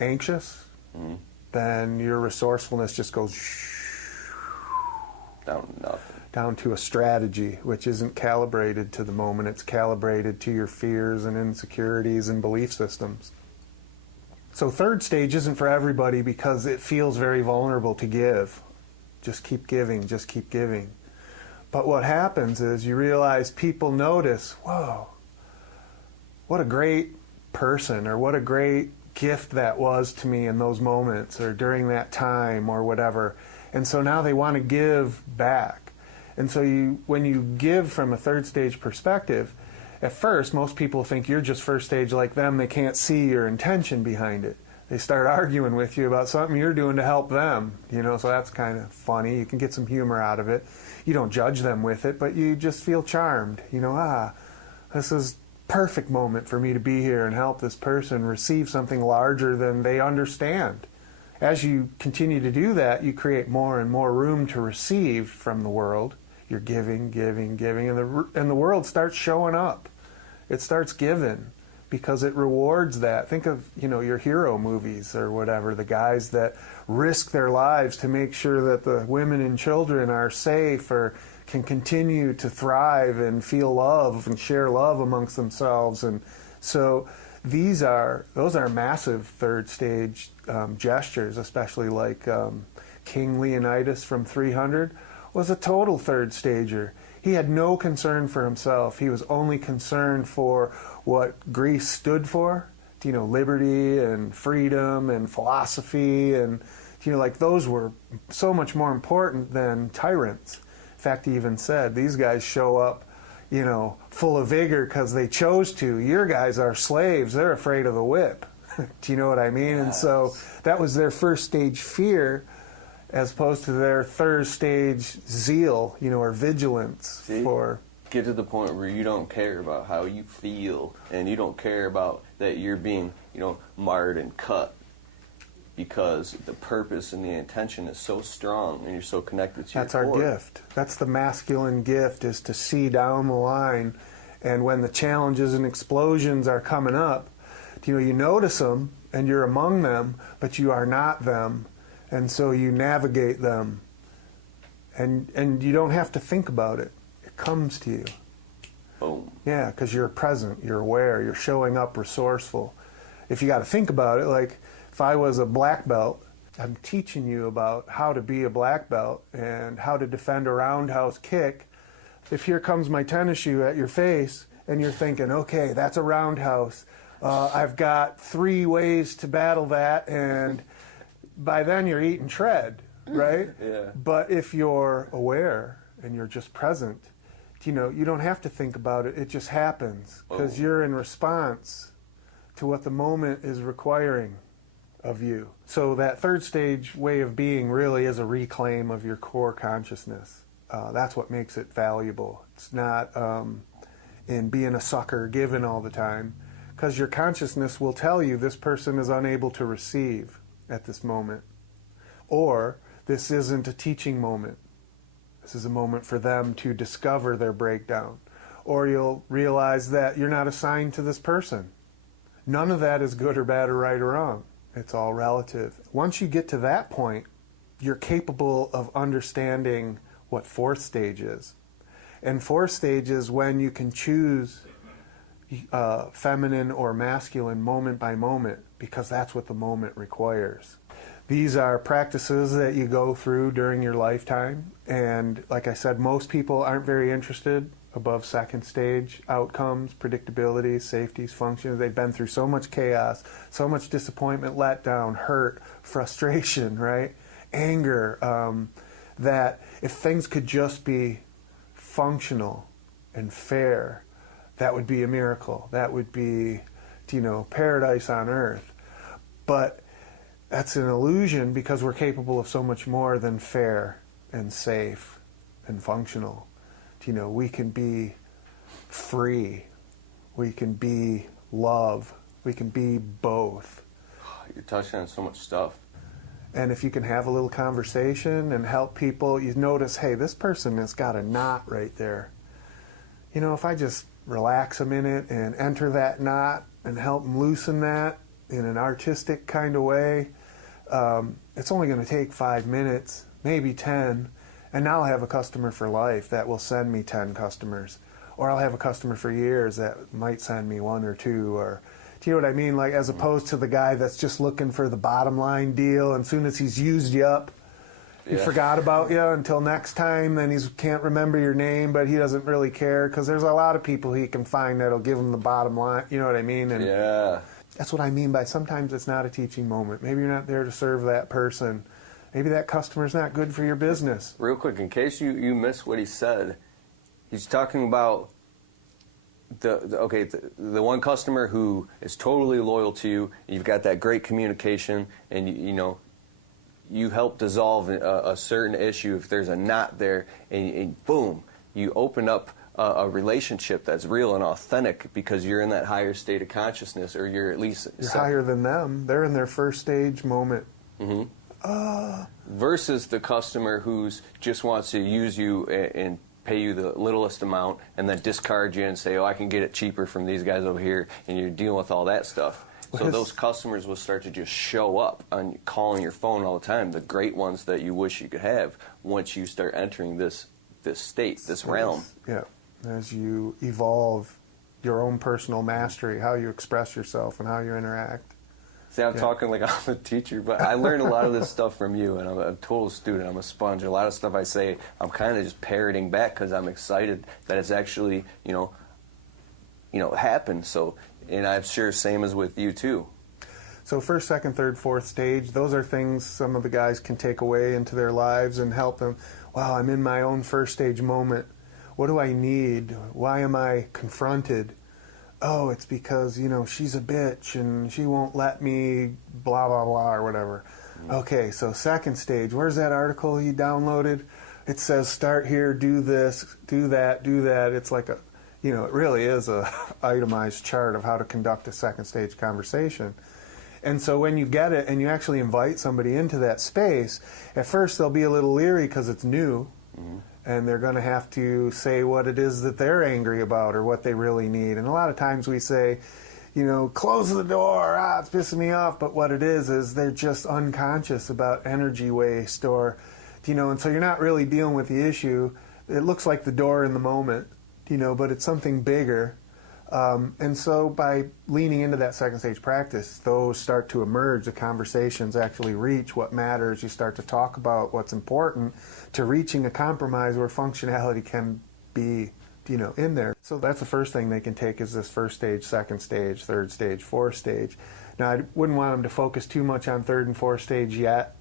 anxious, then your resourcefulness just goes down to nothing. Down to a strategy, which isn't calibrated to the moment. It's calibrated to your fears and insecurities and belief systems. So third stage isn't for everybody because it feels very vulnerable to give. Just keep giving, just keep giving. But what happens is you realize people notice, whoa, what a great person, or what a great gift that was to me in those moments or during that time or whatever. And so now they want to give back. And so when you give from a third stage perspective, at first most people think you're just first stage like them. They can't see your intention behind it. They start arguing with you about something you're doing to help them, so that's kind of funny. You can get some humor out of it. You don't judge them with it, but you just feel charmed. This is perfect moment for me to be here and help this person receive something larger than they understand. As you continue to do that, you create more and more room to receive from the world. You're giving, giving, giving, and the world starts showing up. It starts giving because it rewards that. Think of, your hero movies or whatever, the guys that risk their lives to make sure that the women and children are safe or can continue to thrive and feel love and share love amongst themselves. And so those are massive third stage gestures, especially like King Leonidas from 300 was a total third stager. He had no concern for himself. He was only concerned for what Greece stood for, liberty and freedom and philosophy, and those were so much more important than tyrants. In fact, he even said, these guys show up, full of vigor because they chose to. Your guys are slaves. They're afraid of the whip. Do you know what I mean? Yes. And so that was their first stage fear, as opposed to their third stage zeal, or vigilance. Get to the point where you don't care about how you feel, and you don't care about that you're being, marred and cut, because the purpose and the intention is so strong, and you're so connected to your core. That's our gift. That's the masculine gift, is to see down the line, and when the challenges and explosions are coming up, you notice them, and you're among them, but you are not them. And so you navigate them, and you don't have to think about it. It comes to you. Boom. Yeah, because you're present, you're aware, you're showing up resourceful. If you got to think about it, like if I was a black belt, I'm teaching you about how to be a black belt and how to defend a roundhouse kick. If here comes my tennis shoe at your face, and you're thinking, okay, that's a roundhouse. I've got 3 ways to battle that, and by then you're eating tread, right? Yeah. But if you're aware and you're just present, you don't have to think about it. It just happens because you're in response to what the moment is requiring of you. So that third stage way of being really is a reclaim of your core consciousness. That's what makes it valuable. It's not in being a sucker, giving all the time, because your consciousness will tell you this person is unable to receive at this moment, or this isn't a teaching moment. This is a moment for them to discover their breakdown, or you'll realize that you're not assigned to this person. None of that is good or bad or right or wrong. It's all relative. Once you get to that point, you're capable of understanding what fourth stage is. And fourth stage is when you can choose feminine or masculine moment by moment, because that's what the moment requires. These are practices that you go through during your lifetime, and like I said, most people aren't very interested above second stage outcomes, predictability, safeties, functions. They've been through so much chaos, so much disappointment, letdown, hurt, frustration, right? Anger, that if things could just be functional and fair, that would be a miracle. That would be, paradise on earth. But that's an illusion because we're capable of so much more than fair and safe and functional. We can be free. We can be love. We can be both. You're touching on so much stuff. And if you can have a little conversation and help people, you notice, hey, this person has got a knot right there. If I just relax a minute and enter that knot and help them loosen that in an artistic kind of way, it's only going to take 5 minutes, maybe 10, and now I'll have a customer for life that will send me 10 customers. Or I'll have a customer for years that might send me 1 or 2, or do you know what I mean? Like, as opposed to the guy that's just looking for the bottom line deal, and as soon as he's used you up, he forgot about you until next time, then he can't remember your name, but he doesn't really care, because there's a lot of people he can find that'll give him the bottom line, you know what I mean? And that's what I mean by sometimes it's not a teaching moment. Maybe you're not there to serve that person. Maybe that customer's not good for your business. Real quick, in case you missed what he said, he's talking about the one customer who is totally loyal to you, and you've got that great communication, and you help dissolve a certain issue if there's a knot there, and boom, you open up a relationship that's real and authentic because you're in that higher state of consciousness, or you're at least higher than them. They're in their first stage moment. Versus the customer who's just wants to use you and pay you the littlest amount and then discard you and say, oh, I can get it cheaper from these guys over here, and you're dealing with all that stuff. So those customers will start to just show up on calling your phone all the time, the great ones that you wish you could have once you start entering this state, this realm. Yeah, as you evolve your own personal mastery, how you express yourself and how you interact. See, I'm talking like I'm a teacher, but I learned a lot of this stuff from you, and I'm a total student. I'm a sponge. A lot of stuff I say, I'm kind of just parroting back because I'm excited that it's actually, happened. So, and I'm sure same as with you too. So first, second, third, fourth stage, those are things some of the guys can take away into their lives and help them. Wow, I'm in my own first stage moment. What do I need? Why am I confronted? Oh, it's because, she's a bitch and she won't let me blah, blah, blah, or whatever. Okay, so second stage, where's that article you downloaded? It says start here, do this, do that, do that. It's like it really is a itemized chart of how to conduct a second stage conversation. And so when you get it and you actually invite somebody into that space, at first they'll be a little leery because it's new. And they're going to have to say what it is that they're angry about or what they really need. And a lot of times we say, close the door, it's pissing me off. But what it is they're just unconscious about energy waste or, and so you're not really dealing with the issue. It looks like the door in the moment, but it's something bigger. And so by leaning into that second stage practice, those start to emerge. The conversations actually reach what matters. You start to talk about what's important to reaching a compromise where functionality can be, in there. So that's the first thing they can take is this first stage, second stage, third stage, fourth stage. Now, I wouldn't want them to focus too much on third and fourth stage yet,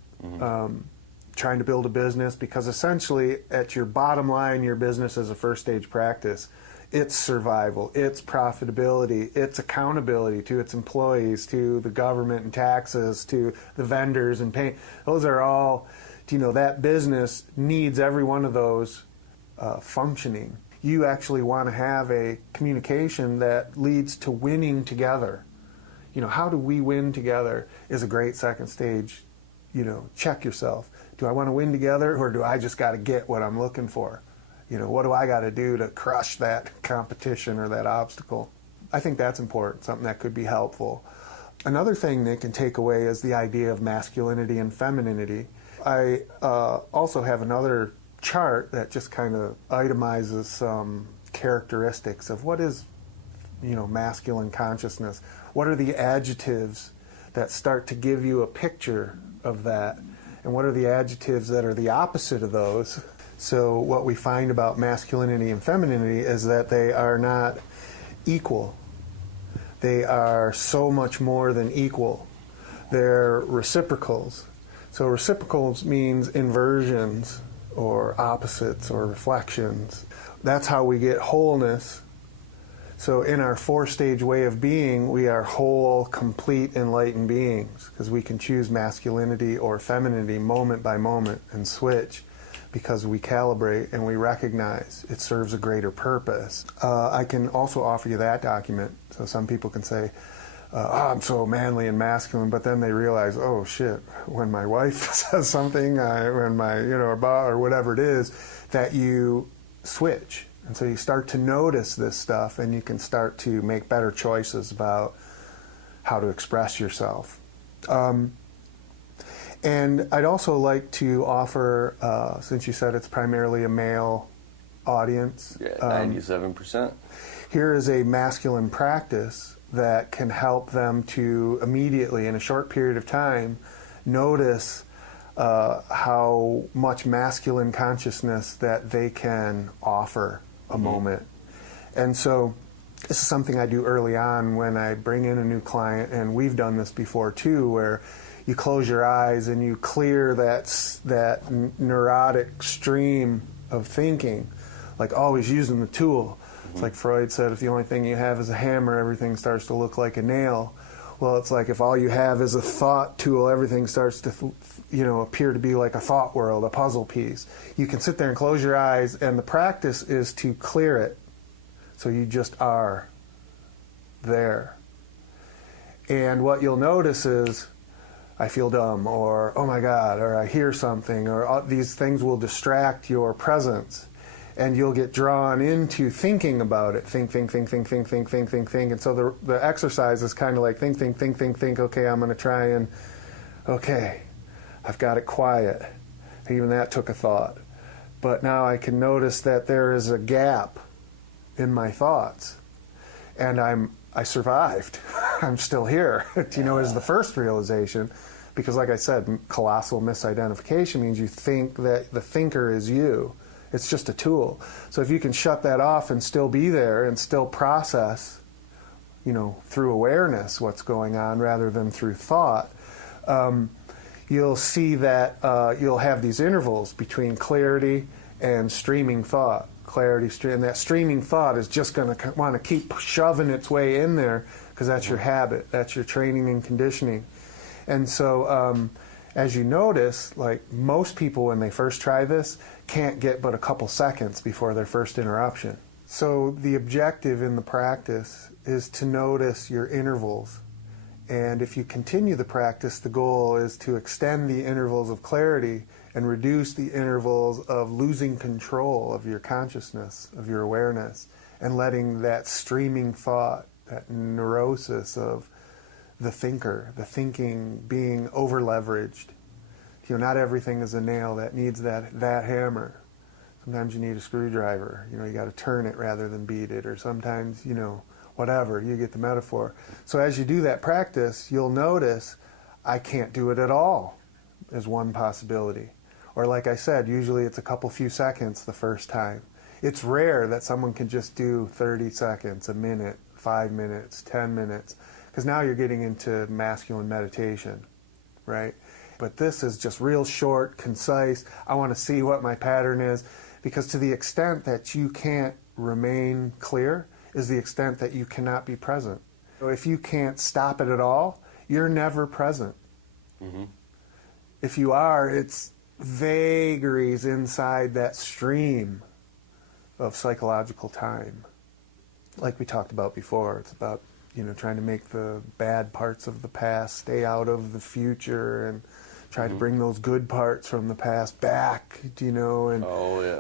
trying to build a business, because essentially at your bottom line, your business is a first stage practice. Its survival, its profitability, its accountability to its employees, to the government and taxes, to the vendors and paying. Those are all, that business needs every one of those functioning. You actually want to have a communication that leads to winning together. How do we win together is a great second stage, check yourself. Do I want to win together, or do I just got to get what I'm looking for? What do I got to do to crush that competition or that obstacle? I think that's important, something that could be helpful. Another thing they can take away is the idea of masculinity and femininity. I also have another chart that just kind of itemizes some characteristics of what is, masculine consciousness. What are the adjectives that start to give you a picture of that? And what are the adjectives that are the opposite of those? So what we find about masculinity and femininity is that they are not equal. They are so much more than equal. They're reciprocals. So reciprocals means inversions or opposites or reflections. That's how we get wholeness. So in our 4-stage way of being, we are whole, complete, enlightened beings, because we can choose masculinity or femininity moment by moment and switch, because we calibrate and we recognize it serves a greater purpose. I can also offer you that document. So some people can say, I'm so manly and masculine, but then they realize, oh shit, when my wife says something, when my, or whatever it is, that you switch. And so you start to notice this stuff, and you can start to make better choices about how to express yourself. And I'd also like to offer, since you said it's primarily a male audience. Yeah, 97%. Here is a masculine practice that can help them to immediately, in a short period of time, notice how much masculine consciousness that they can offer a moment. And so this is something I do early on when I bring in a new client, and we've done this before too, where you close your eyes and you clear that neurotic stream of thinking, like always using the tool. It's like Freud said, if the only thing you have is a hammer, everything starts to look like a nail. Well, it's like if all you have is a thought tool, everything starts to appear to be like a thought world, a puzzle piece. You can sit there and close your eyes, and the practice is to clear it. So you just are there. And what you'll notice is, I feel dumb, or oh my God, or I hear something, or these things will distract your presence. And you'll get drawn into thinking about it. Think. And so the exercise is kind of like think. Okay, I'm going to try and, okay, I've got it quiet. Even that took a thought. But now I can notice that there is a gap in my thoughts. And I survived. I'm still here. Is the first realization. Because like I said, colossal misidentification means you think that the thinker is you. It's just a tool. So if you can shut that off and still be there and still process, through awareness what's going on rather than through thought, you'll see that you'll have these intervals between clarity and streaming thought. And that streaming thought is just going to want to keep shoving its way in there, because that's your habit, that's your training and conditioning. And so as you notice, like most people when they first try this can't get but a couple seconds before their first interruption. So the objective in the practice is to notice your intervals. And if you continue the practice, the goal is to extend the intervals of clarity and reduce the intervals of losing control of your consciousness, of your awareness, and letting that streaming thought, that neurosis of the thinker, the thinking being over-leveraged. Not everything is a nail that needs that hammer. Sometimes you need a screwdriver. You got to turn it rather than beat it. Or sometimes, whatever. You get the metaphor. So as you do that practice, you'll notice, I can't do it at all, is one possibility. Or like I said, usually it's a few seconds the first time. It's rare that someone can just do 30 seconds, a minute, 5 minutes, 10 minutes. Because now you're getting into masculine meditation, right? But this is just real short, concise. I want to see what my pattern is. Because to the extent that you can't remain clear is the extent that you cannot be present. So if you can't stop it at all, you're never present. Mm-hmm. If you are, it's vagaries inside that stream of psychological time. Like we talked about before, it's about trying to make the bad parts of the past stay out of the future and try to bring those good parts from the past back, and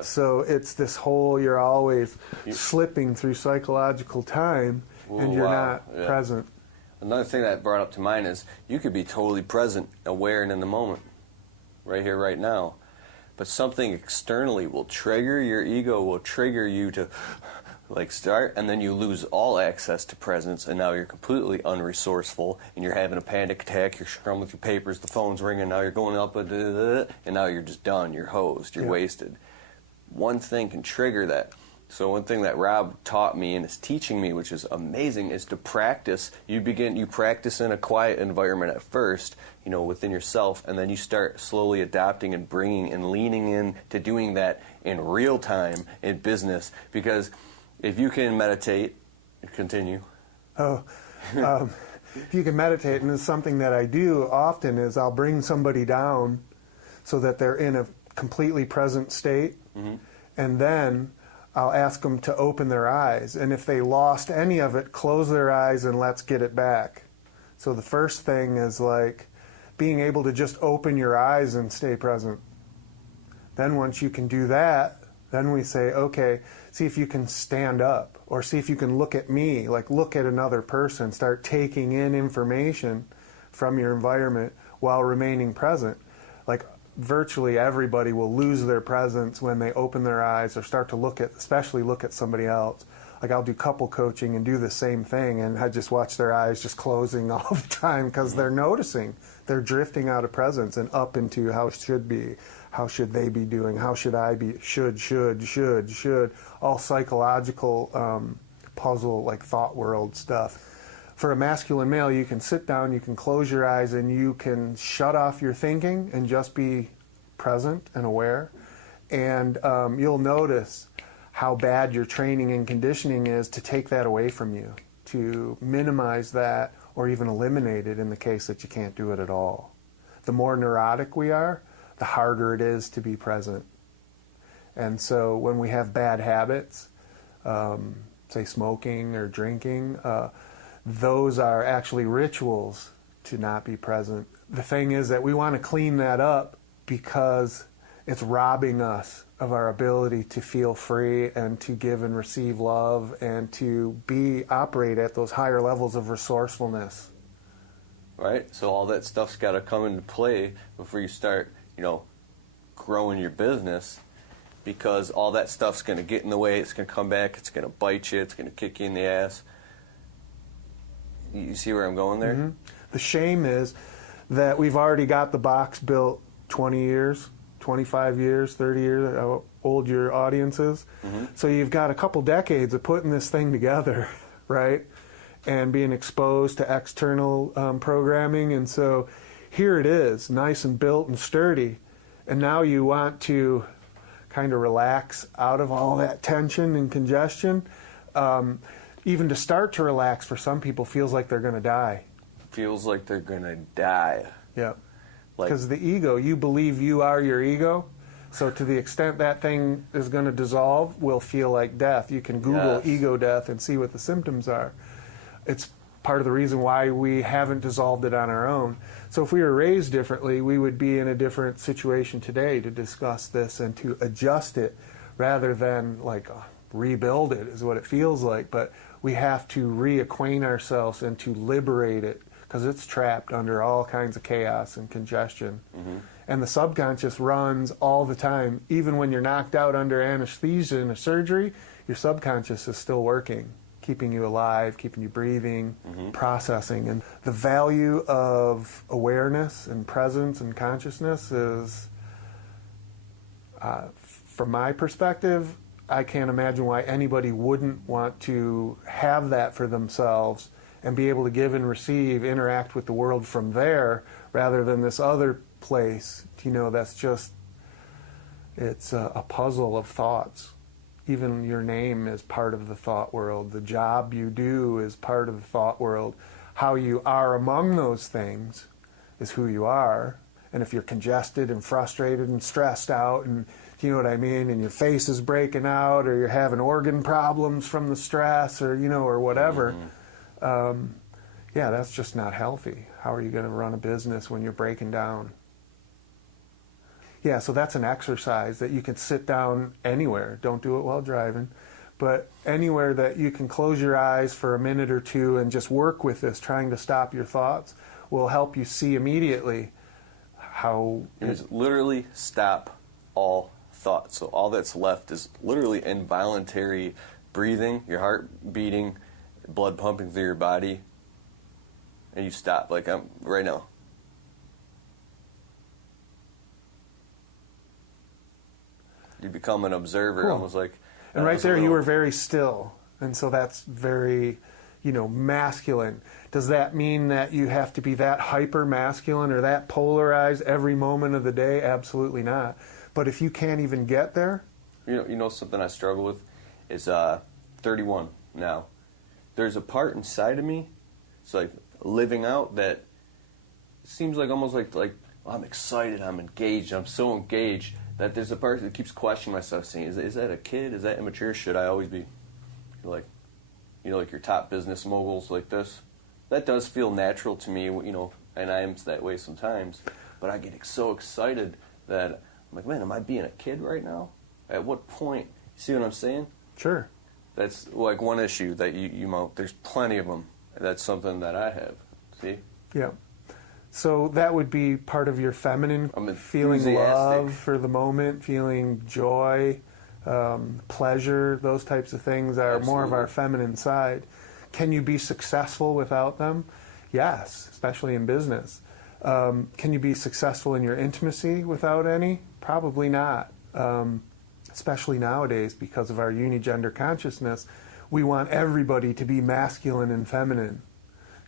so it's this whole, you're always slipping through psychological time, and you're not present. Another thing that brought up to mind is you could be totally present, aware, and in the moment, right here, right now, but something externally will trigger your ego, will trigger you to start, and then you lose all access to presence, and now you're completely unresourceful, and you're having a panic attack, you're scrumming with your papers, the phone's ringing, now you're going up, and now you're just done, you're hosed, you're wasted. One thing can trigger that. So one thing that Rob taught me and is teaching me, which is amazing, is to practice. You practice in a quiet environment at first, within yourself, and then you start slowly adapting and bringing and leaning in to doing that in real time in business, because if you can meditate Continue. Oh, if you can meditate, and it's something that I do often, is I'll bring somebody down so that they're in a completely present state, and then I'll ask them to open their eyes, and if they lost any of it, close their eyes and let's get it back. So the first thing is like being able to just open your eyes and stay present. Then once you can do that, then we say, okay, see if you can stand up, or see if you can look at me, like look at another person, start taking in information from your environment while remaining present. Like virtually everybody will lose their presence when they open their eyes or start to look at, especially look at somebody else. Like I'll do couple coaching and do the same thing, and I just watch their eyes just closing all the time because they're noticing. They're drifting out of presence and up into how should be, how should they be doing, how should I be, should, all psychological puzzle, like thought world stuff. For a masculine male, you can sit down, you can close your eyes, and you can shut off your thinking and just be present and aware. And you'll notice how bad your training and conditioning is to take that away from you, to minimize that or even eliminate it in the case that you can't do it at all. The more neurotic we are, the harder it is to be present. And so when we have bad habits, say smoking or drinking, those are actually rituals to not be present. The thing is that we want to clean that up because it's robbing us of our ability to feel free and to give and receive love and to operate at those higher levels of resourcefulness. Right? So all that stuff's got to come into play before you start, growing your business, because all that stuff's going to get in the way. It's going to come back. It's going to bite you. It's going to kick you in the ass. You see where I'm going there? Mm-hmm. The shame is that we've already got the box built 20 years, 25 years, 30 years, how old your audience is. Mm-hmm. So you've got a couple decades of putting this thing together, right? And being exposed to external programming. And so here it is, nice and built and sturdy. And now you want to kind of relax out of all that tension and congestion. Even to start to relax for some people feels like they're going to die. Feels like they're going to die. Yeah. Because the ego, you believe you are your ego. So to the extent that thing is going to dissolve, will feel like death. You can Google ego death and see what the symptoms are. It's part of the reason why we haven't dissolved it on our own. So if we were raised differently, we would be in a different situation today to discuss this and to adjust it rather than rebuild it is what it feels like. But we have to reacquaint ourselves and to liberate it because it's trapped under all kinds of chaos and congestion. Mm-hmm. And the subconscious runs all the time. Even when you're knocked out under anesthesia in a surgery, your subconscious is still working, keeping you alive, keeping you breathing, processing. And the value of awareness and presence and consciousness is, from my perspective, I can't imagine why anybody wouldn't want to have that for themselves and be able to give and receive, interact with the world from there rather than this other place, that's just, it's a puzzle of thoughts. Even your name is part of the thought world. The job you do is part of the thought world. How you are among those things is who you are. And if you're congested and frustrated and stressed out and, you know what I mean, and your face is breaking out or you're having organ problems from the stress or, or whatever, that's just not healthy. How are you going to run a business when you're breaking down? Yeah, so that's an exercise that you can sit down anywhere. Don't do it while driving. But anywhere that you can close your eyes for a minute or two and just work with this, trying to stop your thoughts, will help you see immediately how... It's literally stop all thoughts. So all that's left is literally involuntary breathing, your heart beating, blood pumping through your body, and you stop, like I'm right now. You become an observer, almost like... And right there, you were very still. And so that's very, masculine. Does that mean that you have to be that hyper-masculine or that polarized every moment of the day? Absolutely not. But if you can't even get there... You know something I struggle with is 31 now. there's a part inside of me, it's like living out that seems like almost like I'm excited, I'm engaged, I'm so engaged that there's a part that keeps questioning myself, saying, is that a kid? Is that immature? Should I always be like, like your top business moguls like this? That does feel natural to me, and I am that way sometimes. But I get so excited that I'm like, man, am I being a kid right now? At what point? You see what I'm saying? Sure. That's like one issue that there's plenty of them. That's something that I have. See? Yeah. So that would be part of your feminine, I'm feeling enthusiastic. love for the moment, feeling joy, pleasure, those types of things are more of our feminine side. Can you be successful without them? Yes, especially in business. Can you be successful in your intimacy without any? Probably not. Especially nowadays, because of our unigender consciousness, we want everybody to be masculine and feminine.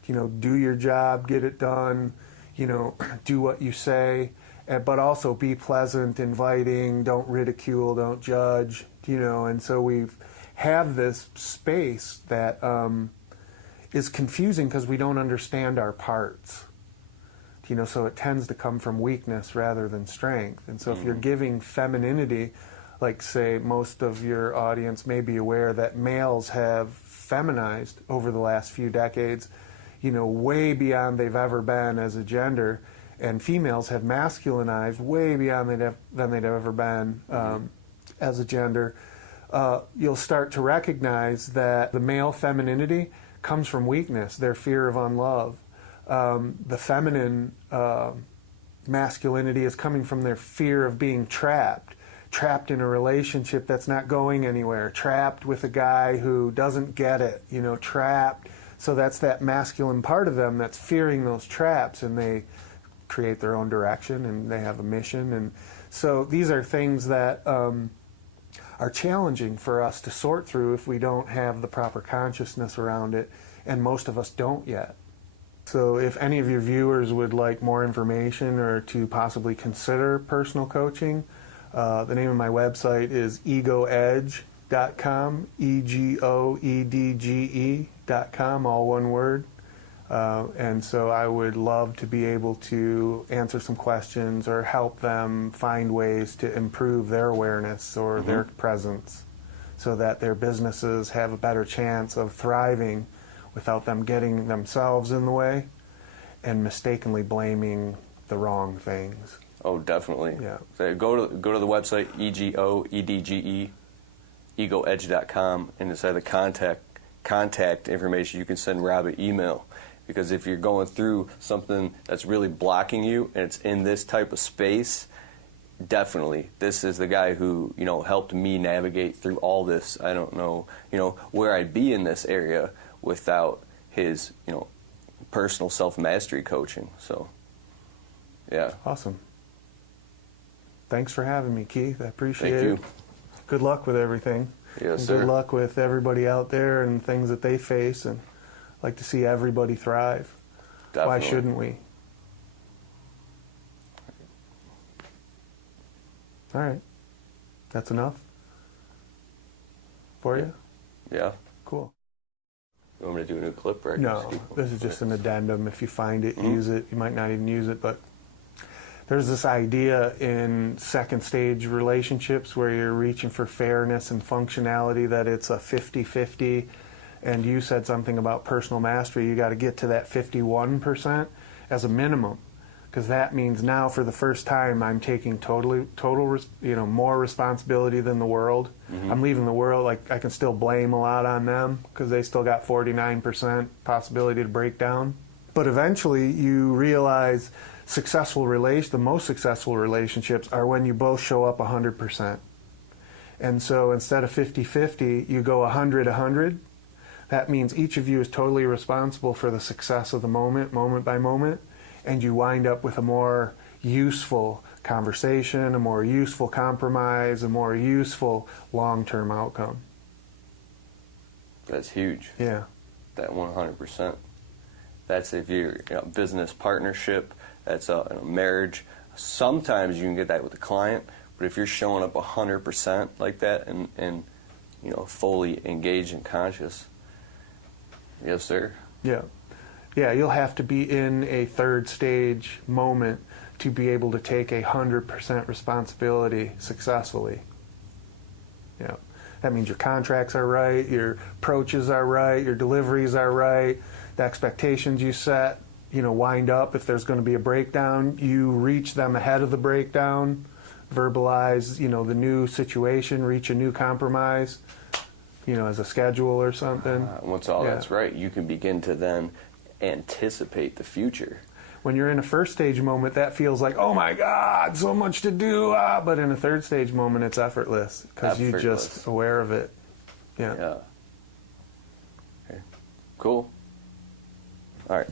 Do your job, get it done, do what you say, but also be pleasant, inviting, don't ridicule, don't judge, and so we have this space that is confusing because we don't understand our parts. So it tends to come from weakness rather than strength. And so if you're giving femininity, like say most of your audience may be aware that males have feminized over the last few decades, way beyond they've ever been as a gender, and females have masculinized way beyond than they'd ever been as a gender. You'll start to recognize that the male femininity comes from weakness, their fear of unlove. The feminine masculinity is coming from their fear of being trapped in a relationship that's not going anywhere, trapped with a guy who doesn't get it, trapped. So that's that masculine part of them that's fearing those traps, and they create their own direction and they have a mission. And so these are things that are challenging for us to sort through if we don't have the proper consciousness around it, and most of us don't yet. So if any of your viewers would like more information or to possibly consider personal coaching, the name of my website is egoedge.com, egoedge.com, all one word. And so I would love to be able to answer some questions or help them find ways to improve their awareness or their presence so that their businesses have a better chance of thriving without them getting themselves in the way and mistakenly blaming the wrong things. Oh, definitely. Yeah. So go to the website, egoedge, egoedge.com, and inside the contact information, you can send Rob an email. Because if you're going through something that's really blocking you and it's in this type of space, definitely, this is the guy who, helped me navigate through all this. I don't know, where I'd be in this area without his, personal self-mastery coaching. So, yeah. Awesome. Thanks for having me, Keith. I appreciate it. Thank you. Good luck with everything. Yes, and sir. Good luck with everybody out there and things that they face, and I'd like to see everybody thrive. Definitely. Why shouldn't we? All right. That's enough for you? Yeah. Cool. You want me to do a new clip? Or I can No, just keep- this is just an addendum. If you find it, use it. You might not even use it, but there's this idea in second stage relationships where you're reaching for fairness and functionality, that it's a 50-50. And you said something about personal mastery. You got to get to that 51% as a minimum, because that means now for the first time I'm taking total, more responsibility than the world. I'm leaving the world, like I can still blame a lot on them because they still got 49% possibility to break down. But eventually you realize the most successful relationships are when you both show up 100%. And so instead of 50-50, you go 100-100. That means each of you is totally responsible for the success of the moment by moment, and you wind up with a more useful conversation, a more useful compromise, a more useful long-term outcome. That's huge. Yeah. That 100%. That's if you're business partnership, that's a marriage. Sometimes you can get that with a client, but if you're showing up 100% like that and fully engaged and conscious, Yes, sir. Yeah. Yeah, you'll have to be in a third stage moment to be able to take 100% responsibility successfully. Yeah. That means your contracts are right, your approaches are right, your deliveries are right, the expectations you set, wind up. If there's going to be a breakdown, you reach them ahead of the breakdown, verbalize, the new situation, reach a new compromise, as a schedule or something. Once all that's right, you can begin to then anticipate the future. When you're in a first stage moment, that feels like, oh my God, so much to do. But in a third stage moment, it's effortless because you're just aware of it. Yeah. Okay. Cool. All right.